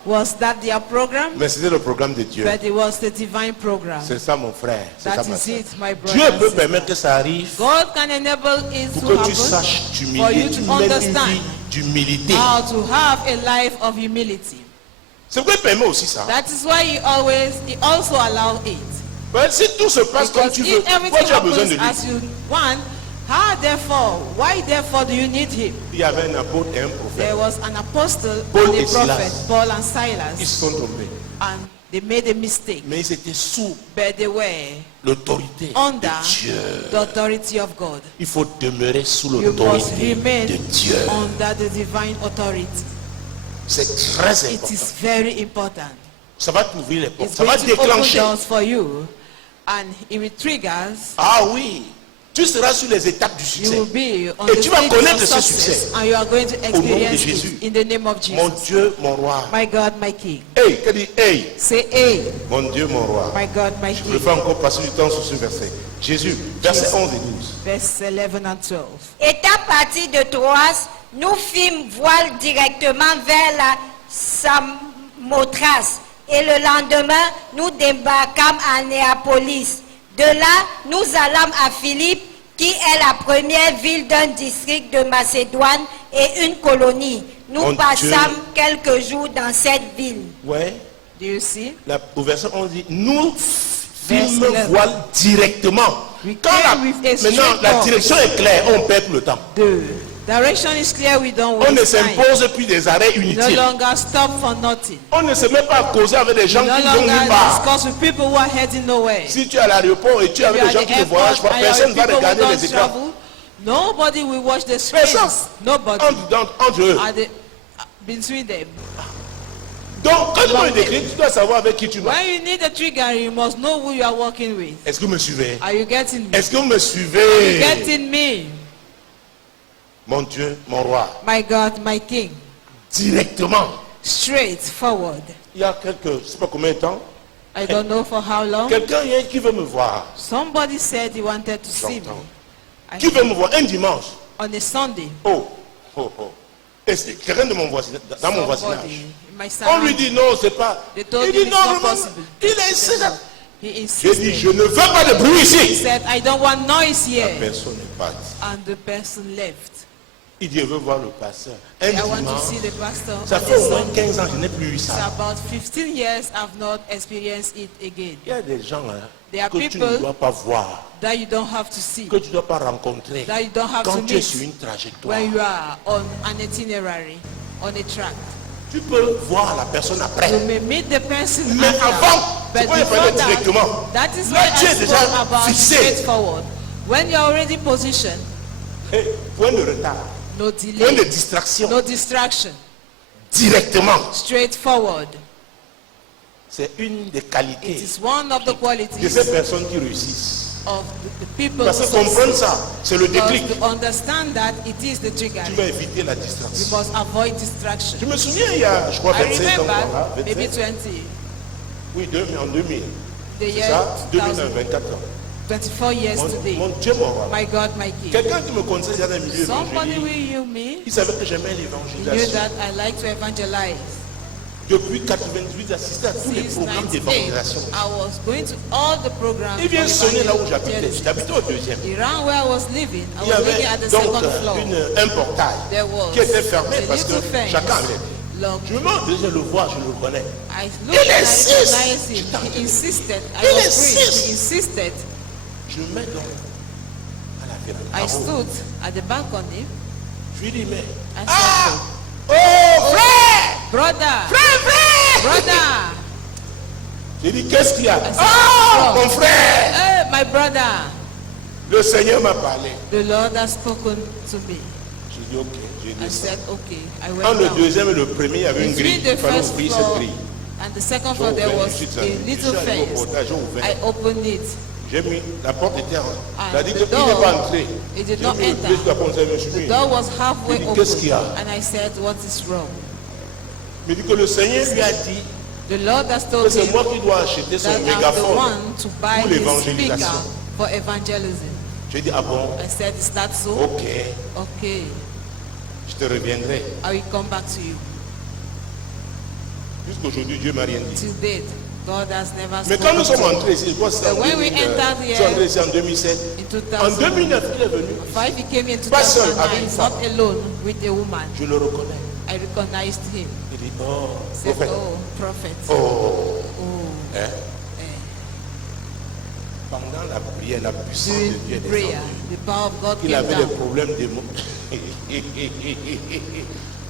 Was that their program? mais c'était le programme de Dieu. But it was the divine program. C'est ça, mon frère. C'est ça, That ma is soeur. it, my brother. Dieu and peut sister. permettre que ça arrive God can enable it pour to que tu happen saches for t'humilier. you Tu to mènes une understand vie d'humilité. how to have a life of humility. C'est pourquoi il permet aussi ça. That is why he also allow it. Ben, si tout se passe comme Because tu veux, if everything pourquoi tu as besoin de happens lui? as you want, why therefore do you need him? Il y avait un apôtre et un There prophète. was an apostle Paul and et a prophet, Silas. Paul and Ils Silas, se sont tombés. and they made a mistake, Mais ils étaient sous but they were l'autorité under de Dieu. the authority of God. Il faut demeurer sous You must l'autorité remain de Dieu. under the divine authority. C'est très It important. is very important. Ça va t'ouvrir les portes. It's Ça va going to open déclencher. doors for you, and it will triggers. Ah oui. Tu seras sur les étapes du You succès. will be on Et the tu vas stage connaître of ce success, succès. and you are going to Au nom de experience Jésus. it in the name of Mon Jesus. Dieu, mon roi. My God, my King. Hey, qu'elle dit, hey, Say, hey, mon Dieu, mon roi. my God, my Je King. préfère encore passer du temps sur ce verset. Jésus, verset 11 et 12. Verse 11 and 12. Étant partis de Troas, nous fîmes voile directement vers la Samothrace. Et le lendemain, nous débarquâmes à Néapolis. De là, nous allâmes à Philippe, qui est la première ville d'un district de Macédoine et une colonie. Nous Mon passâmes Dieu. quelques jours dans cette ville. Ouais. Do you see? Au verset 11 dit, nous film Verse 11. voile directement. We Quand came with a maintenant straight la path. direction est claire, on perd tout le temps. The direction is clear, we don't On ne waste time. s'impose plus des arrêts No inutiles. longer stop for nothing. On ne se met pas à causer avec des gens No qui vont nulle longer part. discuss with people who are heading nowhere. Si tu es à l'aéroport et tu es If avec you des are gens at qui the ne voyagent airport pas, and you are personne with ne va people who regarder les don't écrans. travel, nobody will watch the Personne. screens. Nobody. Entre eux. Between them. Donc, quand tu veux décrire, tu dois savoir avec qui tu vas. When you need a trigger, you must know who you are working with. Est-ce que vous me suivez? Are you getting me? Est-ce que vous me suivez? Getting me? Mon Dieu, mon roi. My God, my King. Directement. Straight forward. Il y a quelques, je ne sais pas combien de temps, I don't know for how long. quelqu'un vient qui veut me voir. Somebody said he wanted to see me. J'entends. Qui veut me voir un dimanche? On a Sunday. Oh, oh, oh. Et c'est quelqu'un de mon voisinage, dans mon voisinage. Somebody in my On lui surrounding. dit non, c'est pas. They told Il him dit it's non, not vraiment. possible. Il insiste. He J'ai dit, insisted. je ne veux pas de bruit He ici. said, I don't want noise La here. personne n'est pas. And the person left. Il dit, je veux voir le pasteur. Un I want to dimanche. see the pastor. Ça on fait a au moins Sunday. 15 ans, je n'ai plus eu It's ça. about 15 years I've not experienced it again. Il y a des gens hein, There are que tu people ne dois pas voir, That you don't have to see. que tu ne dois pas rencontrer. That you don't have to Quand tu es sur meet. une trajectoire, When you are on an itinerary, on a track. tu peux voir la personne après. You may meet the person Mais after, avant, but tu peux y before parler that, directement. that is Là, why tu es I déjà spoke about fixé. straightforward. When you're already positioned, Et point de retard, no point de delay, distraction, no distraction, directement. straightforward. C'est une des It qualités is one of the de qualities ces personnes qui réussissent. of the people Parce que who comprendre succeed. ça, c'est le Because déclic. to understand that it is the trigger. Tu vas éviter la You distraction. must avoid distraction. Je me souviens, il y a, je crois, I 25 ans, remember voilà, maybe 25. 20, Oui, en 2000. the C'est year ça, 2001, 2000, 24 ans. 24 years today. Mon Dieu, mon roi. My God, my King. Quelqu'un qui me connaissait déjà dans le milieu Somebody évangélique, will you me. il savait que j'aimais He knew l'évangélisation. that I like to evangelize. Depuis 98, j'assistais à tous les Since programmes 98, d'évangélisation. I was going to all the programs. Il vient for sonner là où j'habitais. evangelism. J'habitais au deuxième. Around where I was living, I Il y was avait living at the donc second floor. un portail There was qui était fermé a parce que little fence chacun avait. locked. Je me demande, je le vois, je le connais. I looked and I insiste. recognized him. He insisted. I Il was insiste. free. He insisted. Je me mets donc à la fenêtre. I stood at the balcony. Je lui dis, mais. I Ah! said, Oh, frère! brother, Frère! brother. J'ai dit, qu'est-ce qu'il y a? said, Ah! "Oh." Mon frère! Hey, my brother. Le Seigneur m'a parlé. The Lord has spoken to me. J'ai dit, ok, j'ai I dit ça. said, okay. I Entre went le down. deuxième et le premier, il y avait une grille. Between Il the fallait first ouvrir cette floor grille. and the second J'ai floor, there ouvert, was je suis a allé. little Je suis allé au fence. portail, j'ai ouvert. I opened it. J'ai mis, la porte était en. And Il a dit the qu'il n'est pas door, entré. it did J'ai not mis le enter. pied sur la porte, je me suis The mis. door was halfway Il dit, open. qu'est-ce qu'il y a? And I said, what is wrong? Il dit que le Seigneur lui a dit The Lord has que told c'est him moi qui dois acheter son that I'm the mégaphone one to buy pour his l'évangélisation. speaker for evangelism. J'ai dit, ah bon, I said, is that so? ok, Okay, je te reviendrai. I will come back to you. Jusqu'aujourd'hui, Dieu m'a rien dit. Till date, God has never Mais quand nous spoken sommes to me. entrés ici, je crois que c'est en But when we 2000, entered je here suis entré ici en 2007. In En 2000, 2009, il est venu. Five, he came in Pas seul, avec 2009, une not femme. alone with a woman. Je le reconnais. I recognized him. Il dit, oh, Said, prophète. oh, prophet. Oh. Oh. Hein? Pendant la prière, la puissance de Dieu During est prayer, descendue. the power of God Il came avait des down. problèmes de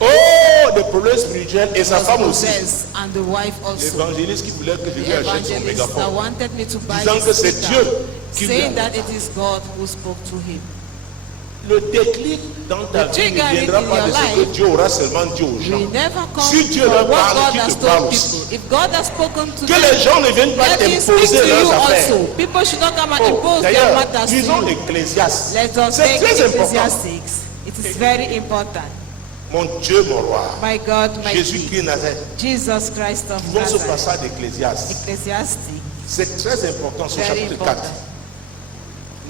oh, des problèmes spirituels et sa Was femme aussi. possessed, and the wife also. L'évangéliste qui voulait que je The lui achète son evangelist that mégaphone. wanted me to buy Disant his que c'est speaker, Dieu qui lui a saying that dit. it is God who spoke to him. Le déclic dans ta The vie ne triggering viendra in pas your de ce que life Dieu aura seulement dit aux gens. We never come Si Dieu from leur what parle, God qu'il has te parle told aussi. people. If God has spoken to Que them, les gens ne viennent pas let him speak t'imposer to you leurs affaires. also. People should not come and Oh, impose their d'ailleurs, matters to disons you. l'Ecclésiaste. Let us C'est take très important. Ecclesiastics. It is very important. Mon Dieu, mon roi. My God, my Jésus-Christ King, Nazareth. Jesus Christ of Trouvons ce Nazareth. passage d'Ecclésiaste. Ecclesiastic, C'est très important, ce very chapitre 4. important.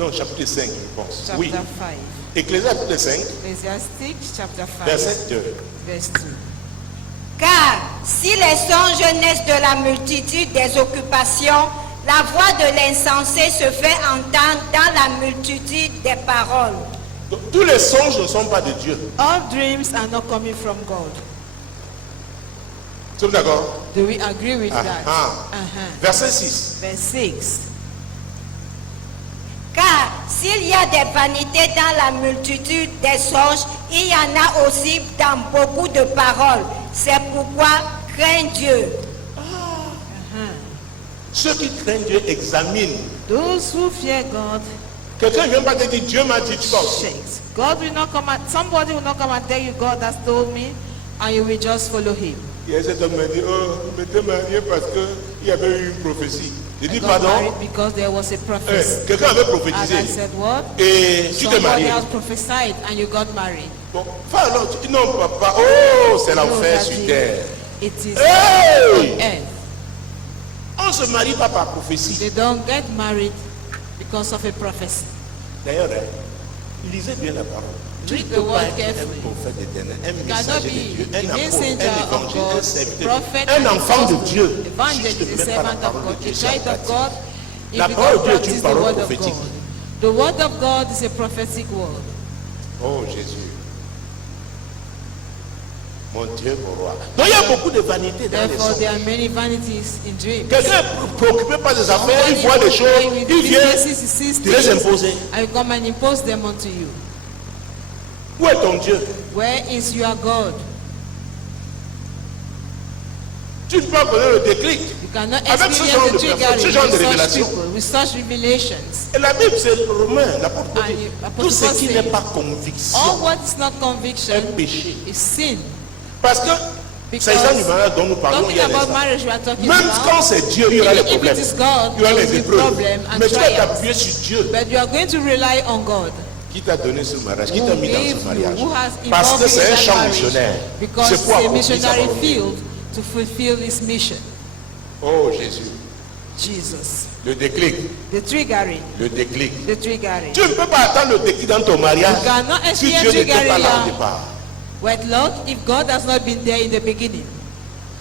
Non, chapitre 5, je pense. Chapter Oui. 5. Ecclésiaste chapitre 5, Ecclesiastic, chapter 5, verset 2. verse 2. Car si les songes naissent de la multitude des occupations, la voix de l'insensé se fait entendre dans la multitude des paroles. Donc, tous les songes ne sont pas de Dieu. All dreams are not coming from God. Sommes d'accord? Do we agree with that? Ah. Uh-huh. Verset 6. Verse 6. s'il y a des vanités dans la multitude des songes, il y en a aussi dans beaucoup de paroles. C'est pourquoi crains Dieu. Ceux qui craignent Dieu examinent. Those who fear God Quelqu'un ne vient pas te dire Dieu m'a dit, tu penses. shakes. God will not come and somebody will not come and tell you God has told me, and you will just follow him. Hier, cet homme m'a dit, oh, je m'étais marié parce qu'il y avait eu une prophétie. J'ai I dit, got pardon. married because there was a prophecy. Quelqu'un avait And prophétisé. I said, what? Et tu t'es Somebody marié. else prophesied and you got married. Bon, enfin, alors, tu dis, non, papa, oh, c'est No, l'enfer Daddy, sur terre. it is Hey! earth. On ne se marie pas par prophétie. They don't get married because of a prophecy. D'ailleurs, lisez bien la parole. Tu ne Read the peux word pas être carefully. un prophète éternel, un cannot messager be de Dieu, un a apôtre, messenger un of évangile, God, un serviteur, prophet, un enfant de Dieu. Si je evangelist, ne a mets pas la servant of parole de God, Dieu, a c'est child of pratique. God. If La you parole don't de Dieu est practice une the parole word of prophétique. God, the word of God is a prophetic word. Oh Jésus. Mon Dieu, mon roi. Donc il y a beaucoup de vanité dans les Therefore, there songes. are many vanities in dreams. Quelqu'un est préoccupé par des affaires, il voit des choses, With il vient businesses, he sees te les things, imposer. and you come and impose them onto you. Où est ton Dieu? Where is your God? Tu ne peux pas connaître le déclic. You cannot Avec ce genre experience de the personnes, ce triggering genre de with such révélation. people, with such revelations. Et la Bible, c'est Romain, l'apôtre Paul And dit, you- tout ce Apostle qui Paul n'est says, pas All conviction what is not conviction est péché. is sin. Parce que Because c'est ça du mariage dont nous parlons talking hier. about l'instant. marriage, we are talking Même quand about. c'est Dieu, il y aura les If it problèmes. is God, Il y aura there les will be épreuves. problem and Mais tu vas trials. t'appuyer sur Dieu. But you are going to rely on God. Qui t'a donné ce mariage? Qui Who t'a mis dans gave ce you, mariage? who has Parce que involved c'est un you in that champ marriage. missionnaire. Because C'est it's pour a accomplir sa missionary volonté. field to fulfill his mission. Oh Jésus. Jesus. Le déclic. The triggering. Le déclic. The triggering. Tu ne peux pas attendre le déclic dans ton mariage You cannot si experience Dieu n'était pas triggering là au your départ. wedlock if God has not been there in the beginning.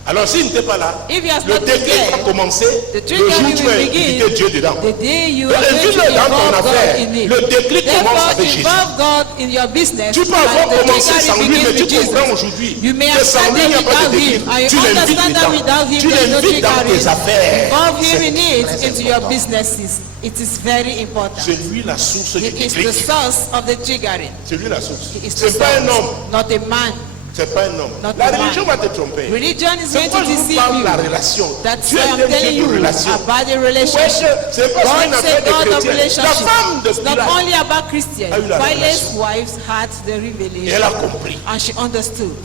Alors s'il n'était pas là, If he has le not been déclic va there, commencer the le jour où triggering tu will as begin invité Dieu dedans. the day you Donc, are going to invite-le dans ton involve affaire. God in it. Le déclic commence Therefore, avec Jésus. involve God in your business. Tu peux and avoir the commencé sans triggering lui, mais begins tu with comprends Jesus. aujourd'hui You may que have sans lui, il started n'y a pas de without déclic. him, and you Tu l'invites understand that without dedans. him Tu there is no l'invites dans tes triggering. affaires. Involve him C'est in it très into your important. businesses. It is very important. C'est lui la source du He is the déclic. source of the triggering. C'est lui la source. He is the C'est pas un source, homme. not a man. C'est pas un homme. Not La a man. religion va te tromper. Religion is C'est going pourquoi to je vous deceive parle de you. la relation. That's Dieu why est I'm un telling Dieu de you relation. about the Ouais, relationship. c'est pas seulement une God affaire said God de of chrétien. La relationship. femme de It's not Pilate, only about Christians. a eu la Pilate's révélation. wives had the et revelation. elle a compris. And she understood.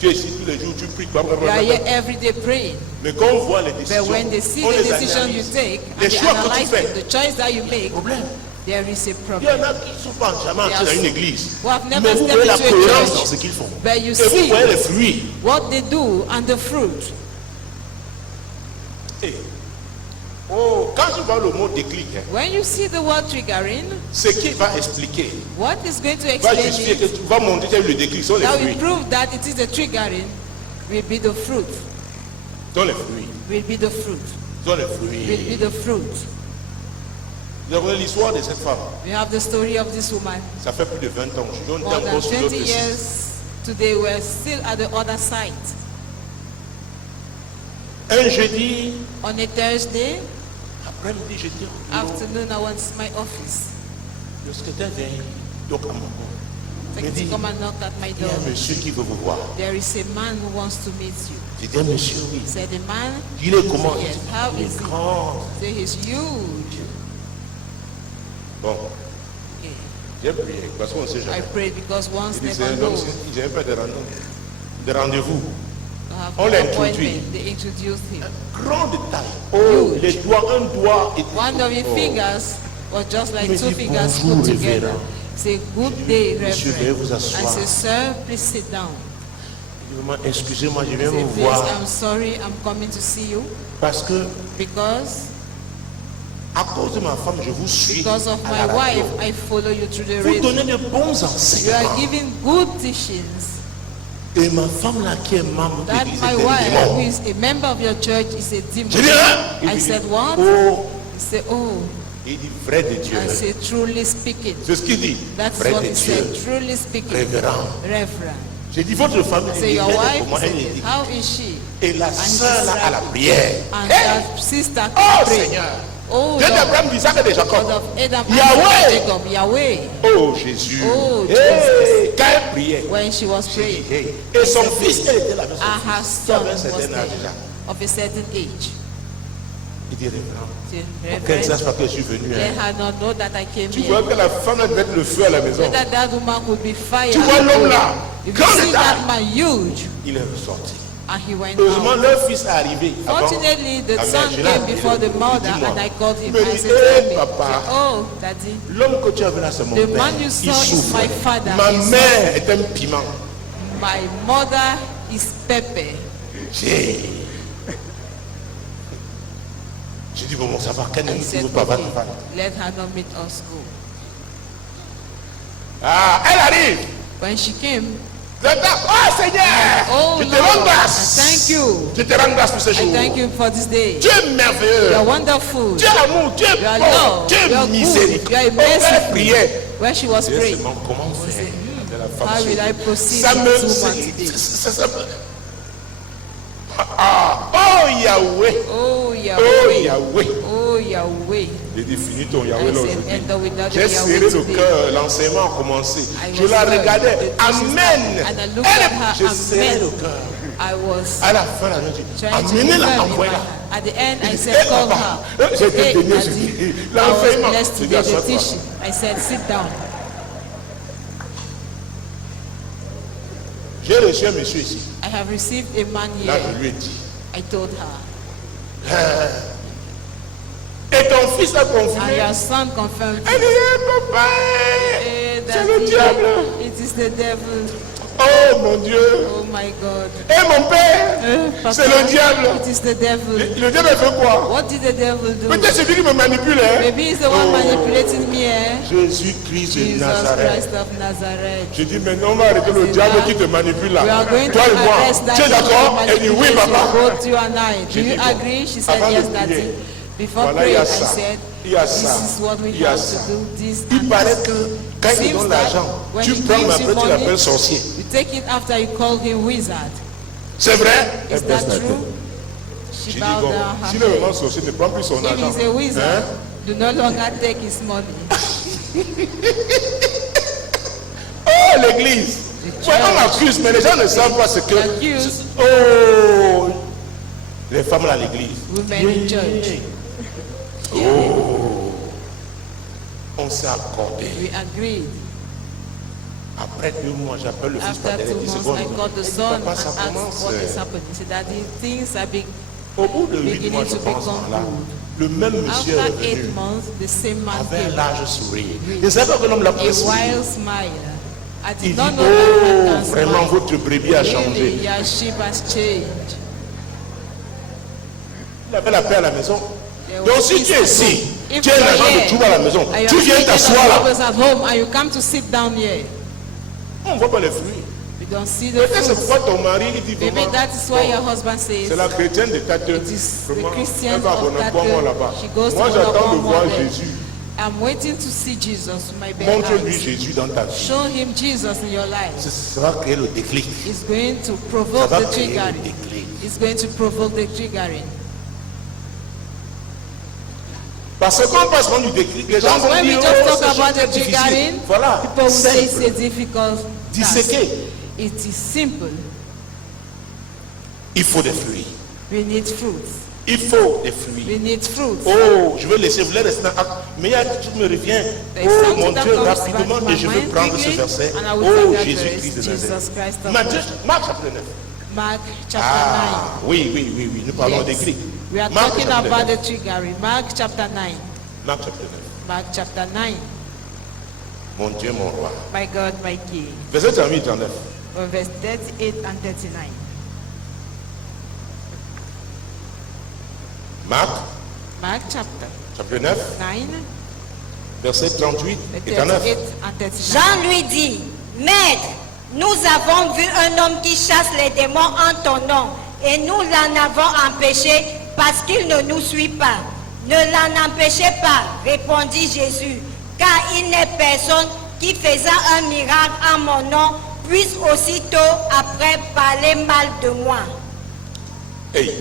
Tu es ici tous les jours, tu pries. You are here every day praying. Mais quand on voit les But décisions, when they see on the les decision you analyse. take Les and they choix que tu analyze fais. the choice that you make, Problème. there is a Il y en problem. a qui ne sont pas jamais entrés dans une église. Who have never Mais vous stepped voyez la into a cohérence church. dans ce qu'ils font. But you Et vous see voyez les fruits. what they do and the fruit. Et, oh, quand tu vois le mot déclic, hein, When you see the word triggering, ce qui va expliquer, what is going to va explain justifier it que tu vas montrer que le déclic sont les that will fruits. prove that it is the triggering will be the fruit. Sont les fruits. Will be the fruit. Sont les Will be fruits. the fruit. Vous avez l'histoire de cette femme. We have the story of this woman. Ça fait plus de 20 ans. Je donne More un than poste sur 20 l'autre site. years today, we're still at the other side. Un jeudi, On a Thursday après-midi, j'étais au bureau. afternoon, I went to my office. Le secrétaire vient, donc à mon compte. Il me Secretary dit, come and knocked at my il y a door. un monsieur qui veut vous voir. There is a man who wants to meet you. J'ai dit, un monsieur, oui. Said the man, Il est comment? Yes, how Il is est he? grand. say he's huge. Bon, Okay. j'ai prié, parce qu'on ne sait I jamais. prayed because once Il dit, c'est never un know. homme, il n'avait pas de rendez-vous. I On have l'a an introduit. appointment. They introduced him. Grand de taille. Oh, Huge. les doigts, un doigt. Et One of his oh. fingers was just like Il me two dit, fingers bonjour, put together. révérend. Say, good day, Monsieur, veuillez Reverend. vous asseoir. I say, sir, please sit down. Il dit, maman, excusez-moi, je viens Say, vous please, voir. I'm sorry, I'm coming to see you Parce que, because à cause de ma femme, je vous suis. because of à my la radio. wife, I follow you through the Vous radio. donnez de bons You enseignements. are giving good teachings. Et ma femme là qui est membre de That l'église my est un wife, démon. who is a member of your church, is a demon. Je dis, hein? Il I dit, said, what? oh, He said, oh. il dit, vrai de Dieu. I said, truly speaking. C'est ce qu'il dit. That's Vrai what de he Dieu. said. Truly speaking. Révérend. Reverend. J'ai dit, votre femme, I elle say, est your elle est wife? comment He elle said, est dit. how is she? Et la And sœur he là said, à la prière. And Hey! that sister Oh can pray. Seigneur, Oh Dieu Lord, d'Abraham, d'Isaac et de Jacob. God of Adam Yahweh. and Jacob, Yahweh. Oh Jésus. Oh, Hey, quand elle priait, When she was j'ai dit, praying, hey. Et son fils, elle était là avec son and her fils. son Il avait un was certain âge there déjà. of a certain age. Il dit, révérend, Say, qu'elle ne sache Reverend, pas que je suis venu. let Hein. her not know that I came Tu vois here. que la femme elle devait mettre le feu à la maison. So that that woman would be fired. Tu vois l'homme là, If grand you see état. that man huge, Il est ressorti. and he went Heureusement, out. leur fils est arrivé. avant. Fortunately, the Ah, mais son je l'ai came appelé. before the mother, Dis-moi. and I called him. Il me I dit, said, tell hey, me. papa. He said, oh, daddy, L'homme que tu as vu là, c'est mon the père. man you Il saw is souffre. my father. Ma He's- mère est un piment. my mother is Pepe. J'ai dit, bon, ça va, qu'elle ne I nous said, trouve pas, va, okay, va. let her not meet us go. Ah, elle arrive. When she came, J'attends. Oh Seigneur, oh je te rends Lord, grâce. thank you. Je te rends grâce pour ce I jour. thank you for this day. Dieu est merveilleux. You are wonderful. Dieu est amour, Dieu est You are bon, love. Dieu You est are good. miséricordieux. You are Oh, elle merciful. priait. When she was Dieu praying, seulement comment faire de la femme how will I sauve. proceed Ça with me... 2 months today? ça me... Ah, oh Yahweh. Oh Oh Yahweh. Yahweh. Oh Yahweh. J'ai dit, finis ton I Yahweh là said, aujourd'hui. enter with that J'ai serré Yahweh le today. cœur, l'enseignement a commencé. I Je was la heard. regardais. The teachings Amen. and I looked at her, J'ai serré amen. le cœur. I was À la fin, la j'ai dit, trying to amenez-la, confirm in my envoyez-la. heart. At the end, I Eh, said, call papa. her. J'ai été Hey, béni, Daddy, j'ai dit, I was l'enseignement. blessed J'ai dit, today, the assois-toi. teaching. I said, sit down. J'ai reçu un monsieur ici. I have received a man Là, here. je lui ai dit. I told her. Et ton fils a And confirmé. your son confirmed. Elle dit, eh, papa, Eh, c'est le Daddy, diable. it is the devil. Oh mon Dieu. Oh my God. Et mon père, Papa, c'est le diable. It is the devil. Le diable a fait quoi? What did the devil do? Peut-être c'est lui qui me manipule. Hein? Maybe he's the one Oh. manipulating me, eh? Jésus-Christ de Jesus Nazareth. Christ of Nazareth. Je dis maintenant on va arrêter le diable qui te manipule là. We are going Toi to et moi. arrest that Tu es d'accord? Elle dit oui manipulation, papa. both you and I. Do J'ai you dit, bon, agree? She said avant de yes, prier, Daddy. Before voilà, il y a praying, I ça. said, Il y a this ça. is what we Il y a have ça. to do. This Il and paraît this. que quand il Seems donne that l'argent, when tu he prends gives après you tu money, l'appelles sorcier. you take it after you call him wizard. C'est vrai? Is Elle baisse that la true? tête. She J'ai dit bowed bon, down si her le head. vraiment sorcier ne prend plus son If argent. he's a wizard, Hein? do no longer take his money. Oh l'église. Ouais, on accuse, mais les gens ne savent pas ce que. Accuse. Oh les femmes à l'église. Women in church. On s'est accordé. We agreed. Après 2 mois, j'appelle le fils After paternel 2 et 10 months, secondes. I called the Il dit, son and papa, ça asked commence. what is happening. He said, Daddy, things are big. Au bout de 8 beginning mois, je to pense, become là, good. le même monsieur After est 8 venu months, the same man avec un came. large sourire. Je ne savais pas que l'homme l'a A pris. wild smile. I Il did dit, not know that man oh, can vraiment, smile. votre brebis a Really, changé. your sheep has changed. Il avait la paix à la maison. There Donc was si tu es peace at ici, home. If tu es you un are agent de here, trouble à la maison, and you tu are viens thinking t'asseoir of là. robbers at home and you come to sit down here, On ne voit pas les fruits. you don't see the Peut-être c'est fruits. pourquoi ton mari il dit Maybe vraiment, that is why bon, your husband says, c'est la chrétienne de Tate. it is the Vraiment, Christian elle va of abonner Tate. pour moi là-bas. She goes Moi to j'attends de Bonaparte voir there. Jésus. I'm waiting to see Jesus with my bare Montre-lui eyes. Jésus dans ta vie. Show him Jesus in your life. Ça va créer le déclic. It's going to Ça provoke va the créer le triggering. déclic. It's going to provoke the triggering. Parce que quand on passe du déclic, les gens Because vont when we dire, just oh, talk c'est about très the difficile. triggering, Voilà, people will say it's a simple. difficult task. Disséquer. It is simple. Il faut des fruits. We need fruits. Il faut des fruits. We need fruits. Oh, je vais laisser, vous voulez rester dans Acte. Mais il y a quelque chose qui me revient. There's Oh something mon that Dieu, comes rapidement, back to et je my veux mind prendre ce quickly, verset. and I will Oh, take that Jésus-Christ de verse, Jesus Nazareth. Christ of Matthieu, Nazareth. Marc chapitre 9. Mark chapter Ah, oui, oui, oui, oui. Nous parlons 9. des Yes. Grecs. We are Marc talking chapitre about 9. the triggering. Mark chapter 9. Marc chapitre 9. Mark chapter 9. Mon Dieu, mon roi. My God, my King. Verset 38 39. Verse 38 and 39. Marc Mark chapter chapitre 9, 9, verset 38 et 38 39. and 39. Jean lui dit, Maître, nous avons vu un homme qui chasse les démons en ton nom et nous l'en avons empêché parce qu'il ne nous suit pas. Ne l'en empêchez pas, répondit Jésus, car il n'est personne qui faisant un miracle en mon nom puisse aussitôt après parler mal de moi. Hey,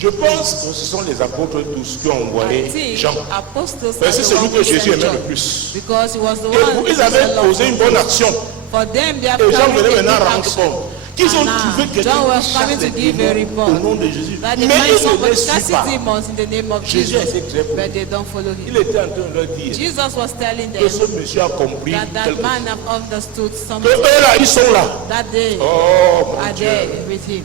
Je pense que ce sont les apôtres tous qui ont I envoyé think Jean. apostles Mais are c'est the celui one que who Jésus sent aimait le John. plus. Because he was the Et one ils who avaient loved posé une bonne action. For them, they have Et Jean carried venait a maintenant good rendre action. compte qu'ils ont And now, trouvé quelqu'un John was qui coming chasse to les give a démons report au nom de Jésus. that Mais they find ils ne somebody les suivent casting pas. demons in the name of Jésus Jesus, était très but they don't follow Il him. était en train de leur dire Jesus was telling que them ce monsieur a compris that quelque man chose. have understood Que something, eux là, ils sont là. that they Oh mon are Dieu. there with him.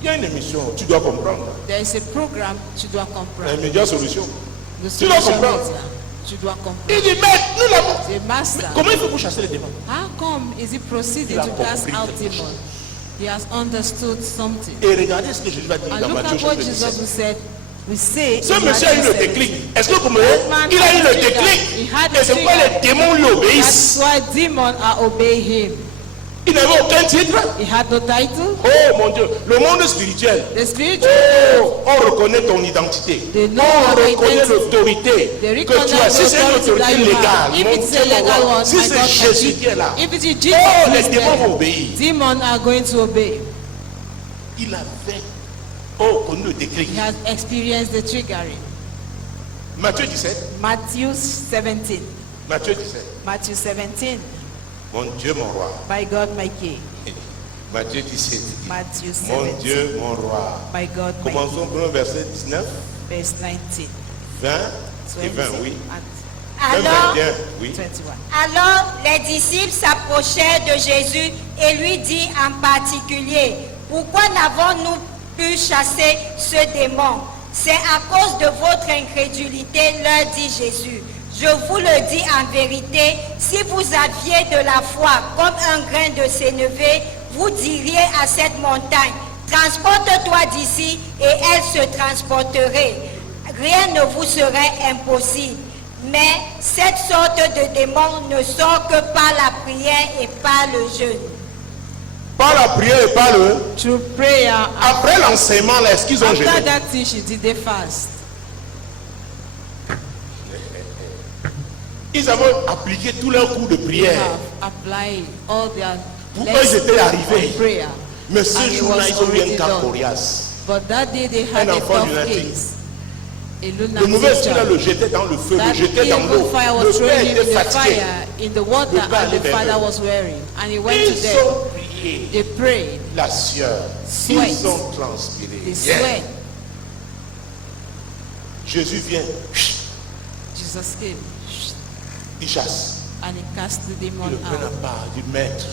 Il y a une émission, tu dois comprendre. There is a program, tu dois Un comprendre. média solution. The Tu dois solution comprendre. media, tu dois Il comprendre. dit, mais nous l'avons. The master, Comment il faut pour chasser les démons? how come is he proceeding Il a to cast compris out quelque demons? He has understood something. Et regardez ce que Jésus va dire And dans look Matthieu at what chapitre Jesus 17. will said. We say Ce in monsieur a eu Matthew le 17, déclic. Est-ce que vous comprenez? man Il a eu had le a trigger. déclic. He had a Et c'est pourquoi trigger. les démons lui That's obéissent. why demons are obeying him. Il n'avait aucun titre. He had no title. Oh mon Dieu, le monde spirituel. The spiritual, Oh, on reconnaît ton identité. They know On your reconnaît identity. l'autorité they que tu as. recognize Si the c'est une authority autorité that you légale, have. If mon it's Dieu, a mon legal roi, one, si my c'est God, Jésus qui est là, if it is Jesus oh, who les is démons vont there, obéir. demons are going to obey. Il avait connu le déclic. He has experienced the triggering. Matthieu 17. Matthew 17. Matthieu 17. Matthew 17. Mon Dieu, mon roi. My God, my King. Matthieu 17. Matthew Mon 17. Dieu, mon roi. My God, my King. Commençons par le verset 19, Verse 19. 20 et 20 20, oui. and 20, Alors, 21, oui. 21. 21. Alors les disciples s'approchèrent de Jésus et lui dit en particulier, pourquoi n'avons-nous pu chasser ce démon? C'est à cause de votre incrédulité, leur dit Jésus. Je vous le dis en vérité, si vous aviez de la foi comme un grain de sénévé, vous diriez à cette montagne, transporte-toi d'ici et elle se transporterait. Rien ne vous serait impossible. Mais cette sorte de démon ne sort que par la prière et par le jeûne. Par la prière et par le... Through prayer. Après l'enseignement, là, est-ce qu'ils ont After jeûné? that teaching, did they fast? Ils avaient appliqué tous leurs coups de They prière. have applied all their Pour eux, ils étaient arrivés. of prayer. Mais ce And it jour-là, was ils ont eu un already cas done. coriace. But that day they had Un a enfant tough lunatique. case. A Le lunatic mauvais esprit là child. le jetait dans le feu, le That jetait dans evil l'eau. fire Le was père thrown him était in the fatigué. fire, in the water, Le père and the allait vers father eux. was wearing. And he went to Ils them. ont prié. They prayed. La sueur. Sweat. Ils ont transpiré. They Yeah. sweat. Jésus vient. Jesus came Il chasse. and he cast the Il demon le prend à out. part du maître.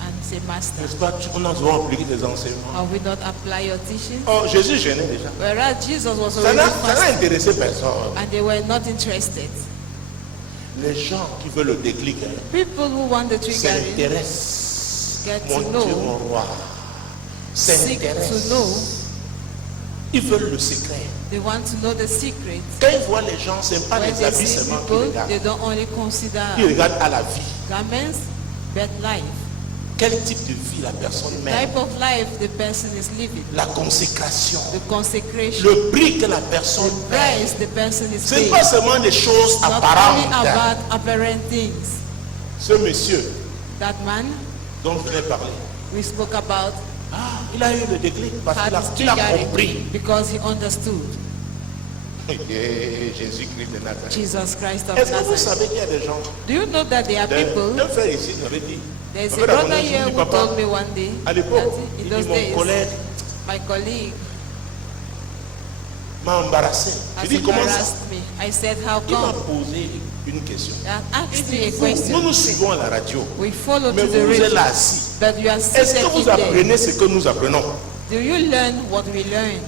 And he said, Master, N'est-ce pas? On a souvent appliqué des enseignements. have we not applied your teaching? Oh, Jésus gênait déjà. Whereas Jesus was Ça already n'a fasting. intéressé personne. And they were not interested. Les gens qui veulent le déclic hein, People who want the triggering s'intéressent. get Mon to Dieu, know, mon roi. seek to S'intéressent. know, Ils veulent le secret. they want to know the secret. Quand ils voient les gens, ce n'est pas When les they habits see seulement qu'ils people, regardent. they don't only consider Ils regardent à la vie. garments, but life. Quel type de vie la personne mène. Type of life the person is living. La consécration. The consecration. Le prix que la personne The paye. price the person is Ce n'est paying. pas seulement des choses Not only apparentes. about apparent things. Ce monsieur That man dont je l'ai parlé, we spoke about il a eu le déclic parce had qu'il a compris. triggering because he understood Jésus-Christ de Nazareth. Jesus Christ of Est-ce que vous Nazareth. savez qu'il y a des gens? Do you know that there are people? Un frère ici m'avait dit. There's en a fait, brother mon here dit, who papa, told me one day à l'époque, that in il those dit, mon days, collègue my colleague m'a embarrassé. has Je dis comment ça? embarrassed me. I said, how Il m'a come? posé une question. He asked me a Nous question. nous suivons à la radio, We follow mais to the vous êtes radio, là assis. but you are Est-ce seated que vous in there. apprenez ce que nous apprenons? Do you learn what we learn?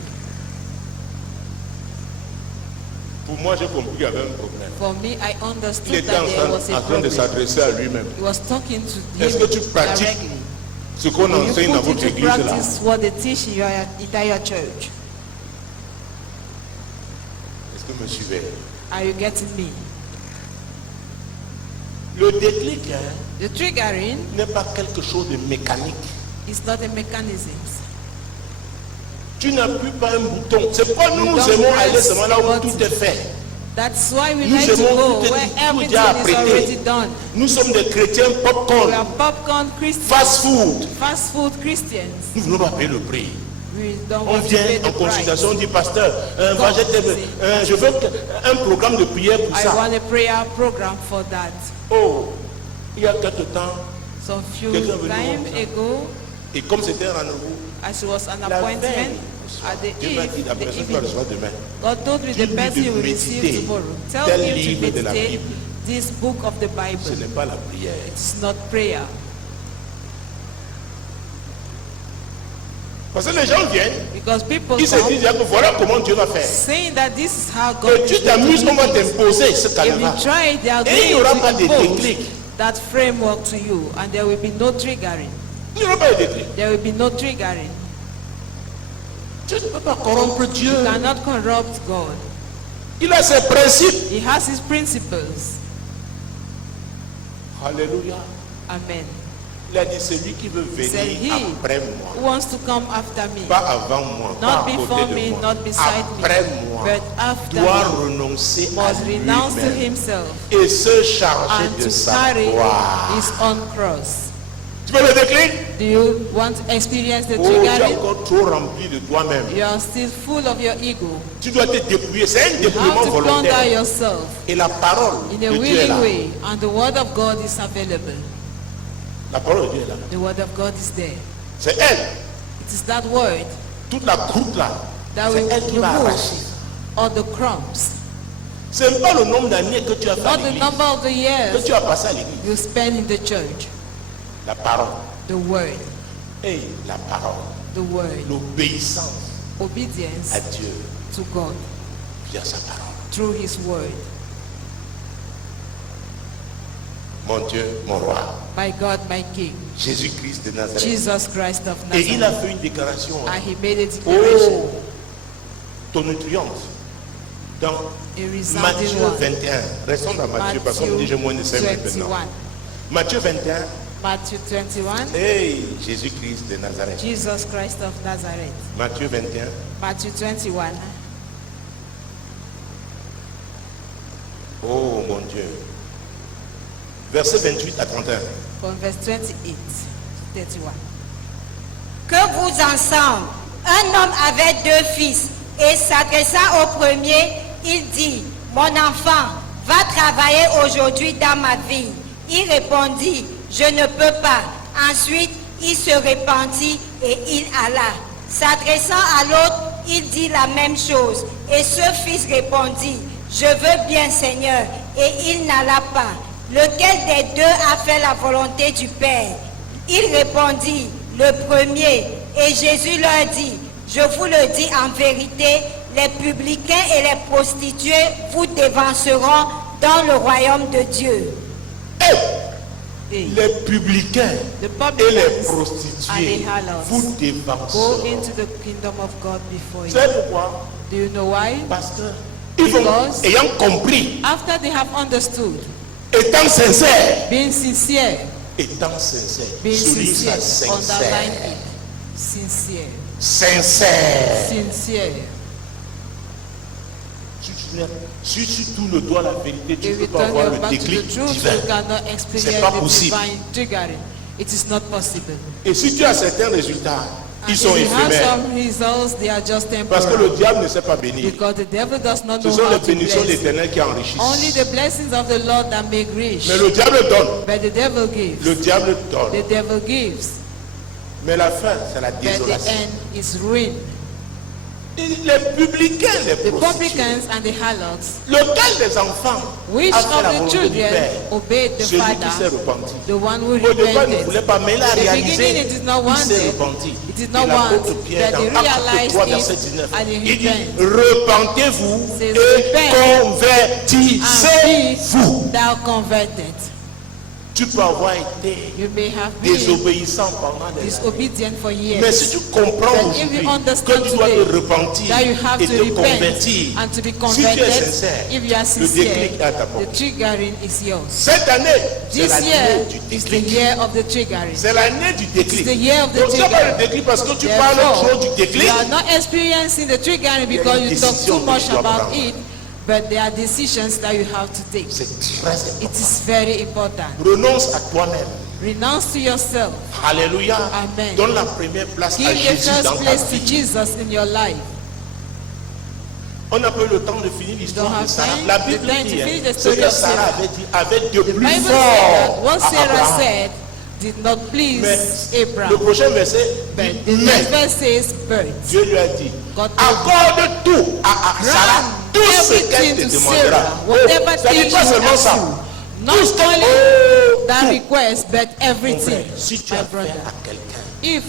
Pour moi, j'ai compris qu'il y avait un problème. For me, I Il understood était that there was a en train de problem. s'adresser à lui-même. He was talking to Est-ce que tu him pratiques directly. ce qu'on You enseigne dans put votre into église là? practice what they teach in your entire church. Est-ce que vous me suivez? Are you getting me? Le déclic hein, The triggering n'est pas quelque chose de mécanique. is not a mechanism. Tu n'appuies pas un bouton. C'est pourquoi nous You don't aimons aller press seulement là où the tout est fait. That's why we Nous like to aimons go tout est- where tout est everything déjà is already apprêté. done. Nous sommes des chrétiens We popcorn, are popcorn Christians, fast food. fast food Christians. Nous ne voulons pas payer le prix. We don't On want to vient pay en the price. consultation, on dit pasteur, moi, je veux un programme de prière pour I ça. want a prayer program for that. Oh, il y a quelque temps, Some few Quelqu'un veut time nous ago, et comme c'était un rendez-vous, as it was an la appointment veille, at the Dieu m'a dit la eve, the personne va evening, recevoir demain. God told me the Dis-lui person de you will méditer receive tomorrow. Tell tel him to livre de la meditate Bible. this book of the Ce Bible. n'est pas la prière. It's not prayer. Parce que les gens viennent, Because people ils se come disent voilà comment Dieu va faire. saying that this is how God Et tu is going t'amuses, to on va do it. t'imposer ce If you canevas. try, they are Et il n'y aura pas going de to impose déclic. that framework to you, and there will be no triggering. Il n'y aura pas de déclic. There will be no triggering. Tu ne peux pas corrompre Dieu. You cannot corrupt God. Il a ses principes. He has his principles. Alléluia. Amen. Il a dit celui qui veut Said venir he après who moi. wants to come after me, Pas avant moi, pas not à côté before de me, moi. not beside Après me, moi, but after doit me, renoncer à must renounce to lui-même himself et se charger and de to sa carry croix. his own cross. Tu veux le déclic? Do you want to experience the Oh, tu es triggering? encore trop rempli de toi-même. You are still full of your ego. Tu dois te dépouiller. C'est un You dépouillement have to plunder volontaire. yourself Et la parole in de a Dieu est willing là. way, and the word of God is available. La parole de Dieu est là. The word of God is there. C'est elle. It is that word Toute la croûte là. that C'est will elle qui va remove arracher. all the crumbs, Ce n'est pas le nombre d'années que tu as fait à not the l'église. number of the Que years tu as passé à l'église. you spend in the church. La parole. The word, Et la parole. the word, L'obéissance obedience à Dieu to God via sa parole. through his word. Mon Dieu, mon roi. My God, my King, Jésus-Christ de Nazareth. Jesus Christ of Et il a Nazareth. fait une déclaration. And he made a declaration, Oh, tonitruante. Dans a resounding Matthieu one. 21. Restons dans Matthieu parce qu'on dit j'ai moins de 5 minutes maintenant. 21. Matthieu 21. Matthew 21. Hey, Jésus-Christ de Nazareth. Jesus Christ of Nazareth. Matthieu 21. Matthew 21. Oh mon Dieu. Verset 28 à 31. From verse 28, 31. Que vous ensemble, un homme avait 2 fils, et s'adressant au premier, il dit, mon enfant, va travailler aujourd'hui dans ma vie. Il répondit, je ne peux pas. Ensuite, il se répandit et il alla. S'adressant à l'autre, il dit la même chose. Et ce fils répondit, je veux bien, Seigneur. Et il n'alla pas. Lequel des deux a fait la volonté du Père? Il répondit, le premier. Et Jésus leur dit, je vous le dis en vérité, les publicains et les prostituées vous devanceront dans le royaume de Dieu. Hey, les publicains The et les publicans prostituées and the harlots vous go dévanceront. into the kingdom of God before you. C'est pourquoi, Do you know why? pasteur, ils vont, Because- ayant compris, After they have understood, étant sincères, being sincere, souligne sincere, ça, underline sincère, it. Sincere, sincère. sincere. Si tu tournes le doigt à la vérité, tu If ne you peux pas turn avoir your le back to déclic the truth, divin. you cannot C'est experience pas the possible. divine triggering. It is not possible. Et si tu as certains résultats, And ils sont if you have éphémères. some results, they are just Parce que temporary. le diable ne sait pas bénir. Because the devil does not Ce know sont how les to bénédictions de bless. l'Éternel qui enrichissent. Only the blessings of the Lord that make rich. Mais le diable donne. But the devil gives. Le diable donne. The devil gives. Mais la fin, c'est la But the désolation. end is ruin. Et les publicains, les The prostituées. publicans and the harlots, Lequel des enfants which a fait la of the volonté du children Père? obeyed the Celui qui s'est father, repenti. the one who Au départ, il ne repented? voulait pas, mais il a In the réalisé. beginning, it is not Il s'est wanted. repenti. It is Et not l'apôtre wanted. Pierre, That he dans Actes 3, realized verset it 19, and he il dit, repent. repentez-vous Says, et repent convertissez-vous. thou converted. Tu peux avoir été You may have been désobéissant pendant des années. disobedient for Mais years. si tu comprends But if aujourd'hui you understand que tu dois te today repentir that you have et to te repent convertir, and to be si tu es converted, sincère, if you are le sincere, déclic est à ta the porte. triggering is yours. Cette année, c'est This l'année year du is the déclic. year of the triggering. C'est l'année du déclic. It's the year of the Donc, tu n'as pas triggering. le déclic parce que tu parles Therefore, trop du déclic. you are not experiencing the triggering because you talk décision too que much tu dois about prendre. it, but there are decisions that you have to take. C'est très It important. is very important. Renonce à toi-même. Renounce to yourself. Alléluia. Amen. Donne la première place à Give the Jésus first dans ta place to vie. Jesus in your life. On n'a pas eu le temps de finir l'histoire Don't de have Sarah. time- La the Bible time to dit finish the ce story que of Sarah Sarah. avait dit avec de The plus Bible said that fort what à Sarah Abraham. said did not please Mais le Abraham. prochain verset But dit, the mais next verse says, but Dieu lui a dit, God told him, accorde tout à Sarah, grant tout ce qu'elle everything te to demandera. Sarah, whatever ça thing dit she pas will seulement ask ça. you. Not Tout ce que- only Oh, that tout. request, but Mon everything, frère, si tu my as affaire brother. à quelqu'un If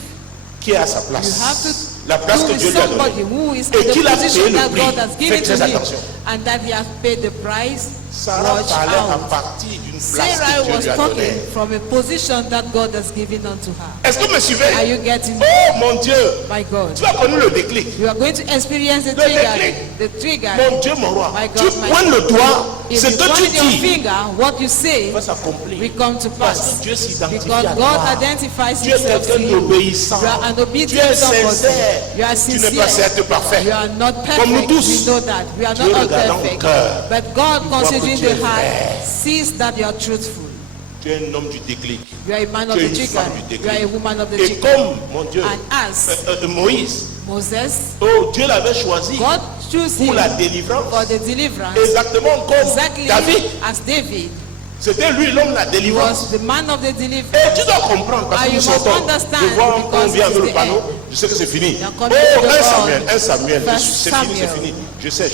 qui est à sa you have place, to la place do que with Dieu lui a somebody donnée, who is et in qu'il the a payé position le that prix, God has faites given très to him, attention. and that he has paid the price, Sarah watch parlait à out. partir d'une place Sarah que Dieu was lui a talking donnée. from a position that God has given unto her. Est-ce que vous me Are suivez? you getting Oh mon Dieu, my God? tu vas connaître le déclic. You are going to experience the Le trigger. déclic. The trigger. Mon Dieu, mon roi, My tu God, my pointes le doigt, If c'est you que tu point your dis, finger, what you say va s'accomplir. will come to Parce pass. que Dieu s'identifie Because à God toi. identifies Tu es himself to quelqu'un you. d'obéissant. You are an Tu es obedient somebody. sincère. You are Tu n'es pas sincere. certes parfait. You are not Comme nous perfect. tous. We know that. We are Dieu not all regarde dans le perfect. cœur. But God, Il voit que considering tu es the heart, vrai. sees that you are truthful. Tu es un homme du déclic. You are a man of Tu es the une trigger. femme du You are a déclic. woman of the Et trigger. comme, mon Dieu, And as Moïse, Moses, oh, Dieu l'avait choisi God chose pour him la délivrance. for the deliverance. Exactement comme Exactly David. as David. C'était lui l'homme de la He délivrance. was the man of the Et deliverance. tu dois comprendre parce And que you nous must sortons. understand Je vois qu'on because vient avec it's le the panneau. end. Je sais que c'est fini. You're Oh, coming to the 1 Samuel, Lord. 1 Samuel. First C'est fini, c'est Samuel. fini. Je sais.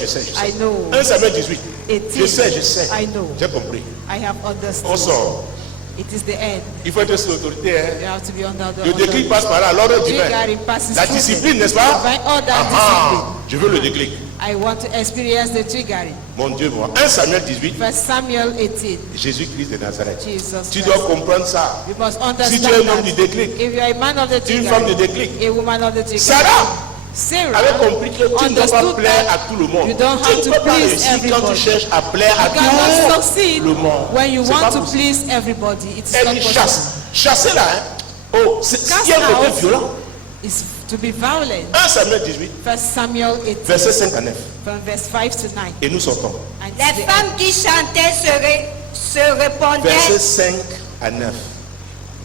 I know. 1 Samuel 18. 18. Je sais. I know. J'ai compris. I have On understood. sort. It is the end. Il faut être sous l'autorité. Hein. You have to be under the Le déclic passe par là, l'ordre divin. Trigger passes La through discipline, them. n'est-ce pas? Divine order and Ah, je veux le déclic. discipline. I want to experience the triggering. Mon Dieu, moi. 1 Samuel 18. First Samuel 18. Jésus-Christ de Nazareth. Jesus Tu Christ. dois comprendre ça. You must Si understand tu es un homme that du déclic, if you are a man of the tu es une femme de trigger, déclic. a woman of the trigger, Sarah Sarah avait compris que tu ne dois pas understood plaire à that tout le monde. you don't Tu have ne to peux pas please réussir quand tu everybody. cherches à plaire à You cannot tout succeed le monde. when you C'est pas want to possible. please everybody. It is Elle not dit possible. chasse. Chasser là, hein. Oh, il y a un côté Cast violent. out is to be violent. 1 Samuel 18, First Samuel 18, verset 5 à 9. from verse 5 to 9. Et nous sortons. And Les femmes qui chantaient se répondaient. Verset 5 à 9.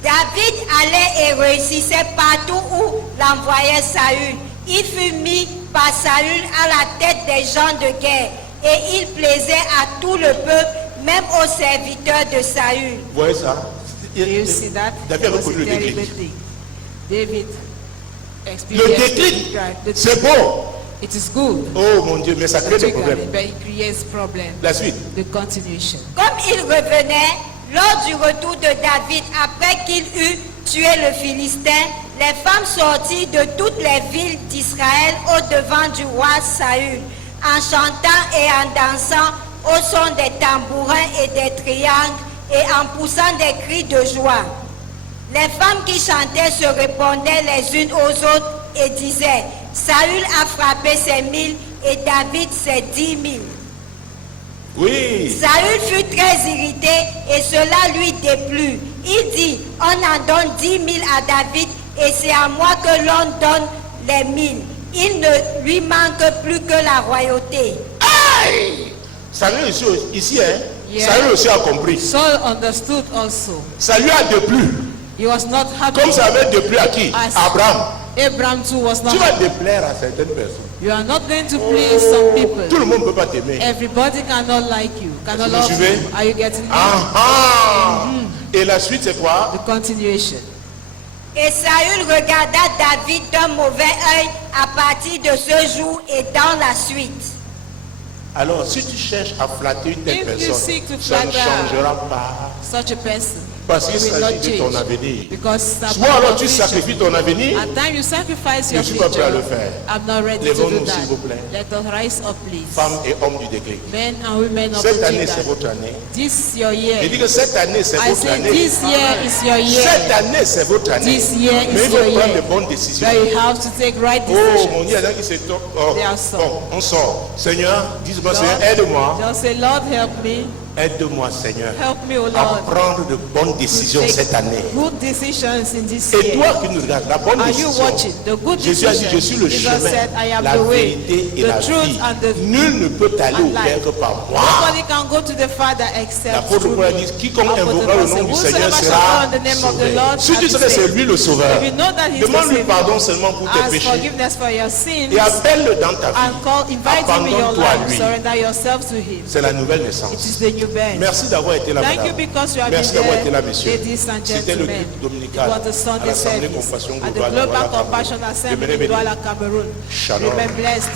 David allait et réussissait partout où l'envoyait Saül. Il fut mis par Saül à la tête des gens de guerre et il plaisait à tout le peuple, même aux serviteurs de Saül. Vous voyez ça? Do you see that? David avait It was connu a le terrible déclic. thing. David Le experienced déclic, the c'est bon. It is good. Oh mon Dieu, mais ça crée des Triggering, problèmes. but it creates problems. La suite. The continuation. Comme il revenait, lors du retour de David, après qu'il eut tué le Philistin, les femmes sortirent de toutes les villes d'Israël au devant du roi Saül, en chantant et en dansant au son des tambourins et des triangles et en poussant des cris de joie. Les femmes qui chantaient se répondaient les unes aux autres et disaient, Saül a frappé ses 1000 et David ses 10 000. Oui. Saül fut très irrité et cela lui déplut. Il dit, on en donne 10 000 à David et c'est à moi que l'on donne les 1000. Il ne lui manque plus que la royauté. Aïe! Saül ici, hein? Yeah. Saül aussi a compris. Saul understood also. Ça lui a déplu. He was not happy. Comme ça avait déplu à qui? As Abraham. Abraham too was not Tu vas happy. déplaire à certaines personnes. You are not going to please some Tout people. le monde ne peut pas t'aimer. Everybody cannot like you, cannot Est-ce que vous love suivez? you. Are you getting me? Ah ah! Et la suite, c'est quoi? The continuation. Et Saül regarda David d'un mauvais œil à partir de ce jour et dans la suite. Alors, si tu cherches à flatter une telle If you personne, seek to ça ne flatter changera pas. Such a person, Parce qu'il it will s'agit not de ton change. avenir. Because it's Soit about alors your tu future. sacrifies ton avenir, At time you sacrifice Je your suis pas prêt à le future. faire. I'm not ready to Lèvons-nous, do that. s'il vous plaît. Let us rise up, please. femmes et hommes du déclic. Men and women of Cette the année, c'est trigger. votre année. This your Je year. dis que cette année, c'est I votre say année. this year is your year. Cette année, c'est votre année. This year Mais is il faut your prendre de year. bonnes décisions. But you have to take right Oh, mon decisions. Dieu, il y en a qui se tombent. Oh, There are some. bon, on sort. Seigneur, dis-moi, Lord, Seigneur, aide-moi just say, Lord, help me. Aide-moi, Seigneur, Help me, O à Lord. prendre de bonnes décisions Take cette année. good decisions in this Et year. toi qui nous regardes, la bonne Are you décision. watching? The good Jésus a dit, je suis decision. le Jesus chemin, said, I am la the way, vérité et the la truth vie. and the Nul ne peut aller au and life. Père que par moi. Nobody can go to the Father except L'apôtre through Paul a me. dit, quiconque Apostle invoquera le Paul nom said, du whosoever Seigneur shall sera call on the name of the sauvé. Lord Si tu shall be sais que c'est saved. lui le sauveur, If you know that he is the demande-lui Savior, pardon seulement pour tes ask péchés forgiveness for your sins et appelle-le dans ta and vie. call, invite him in your Abandonne-toi à life. lui. Surrender yourself to him. C'est la nouvelle It naissance. is the new birth. Merci d'avoir été là, Thank you madame. because you have Merci been d'avoir été là, there, messieurs. ladies and C'était le gentlemen. culte It dominical was the à Sunday l'Assemblée service Compassion at the Globale Global Douala, Compassion Cameroun. Assembly Devenez in bénis. Douala, Cameroon. Shalom. Remain blessed.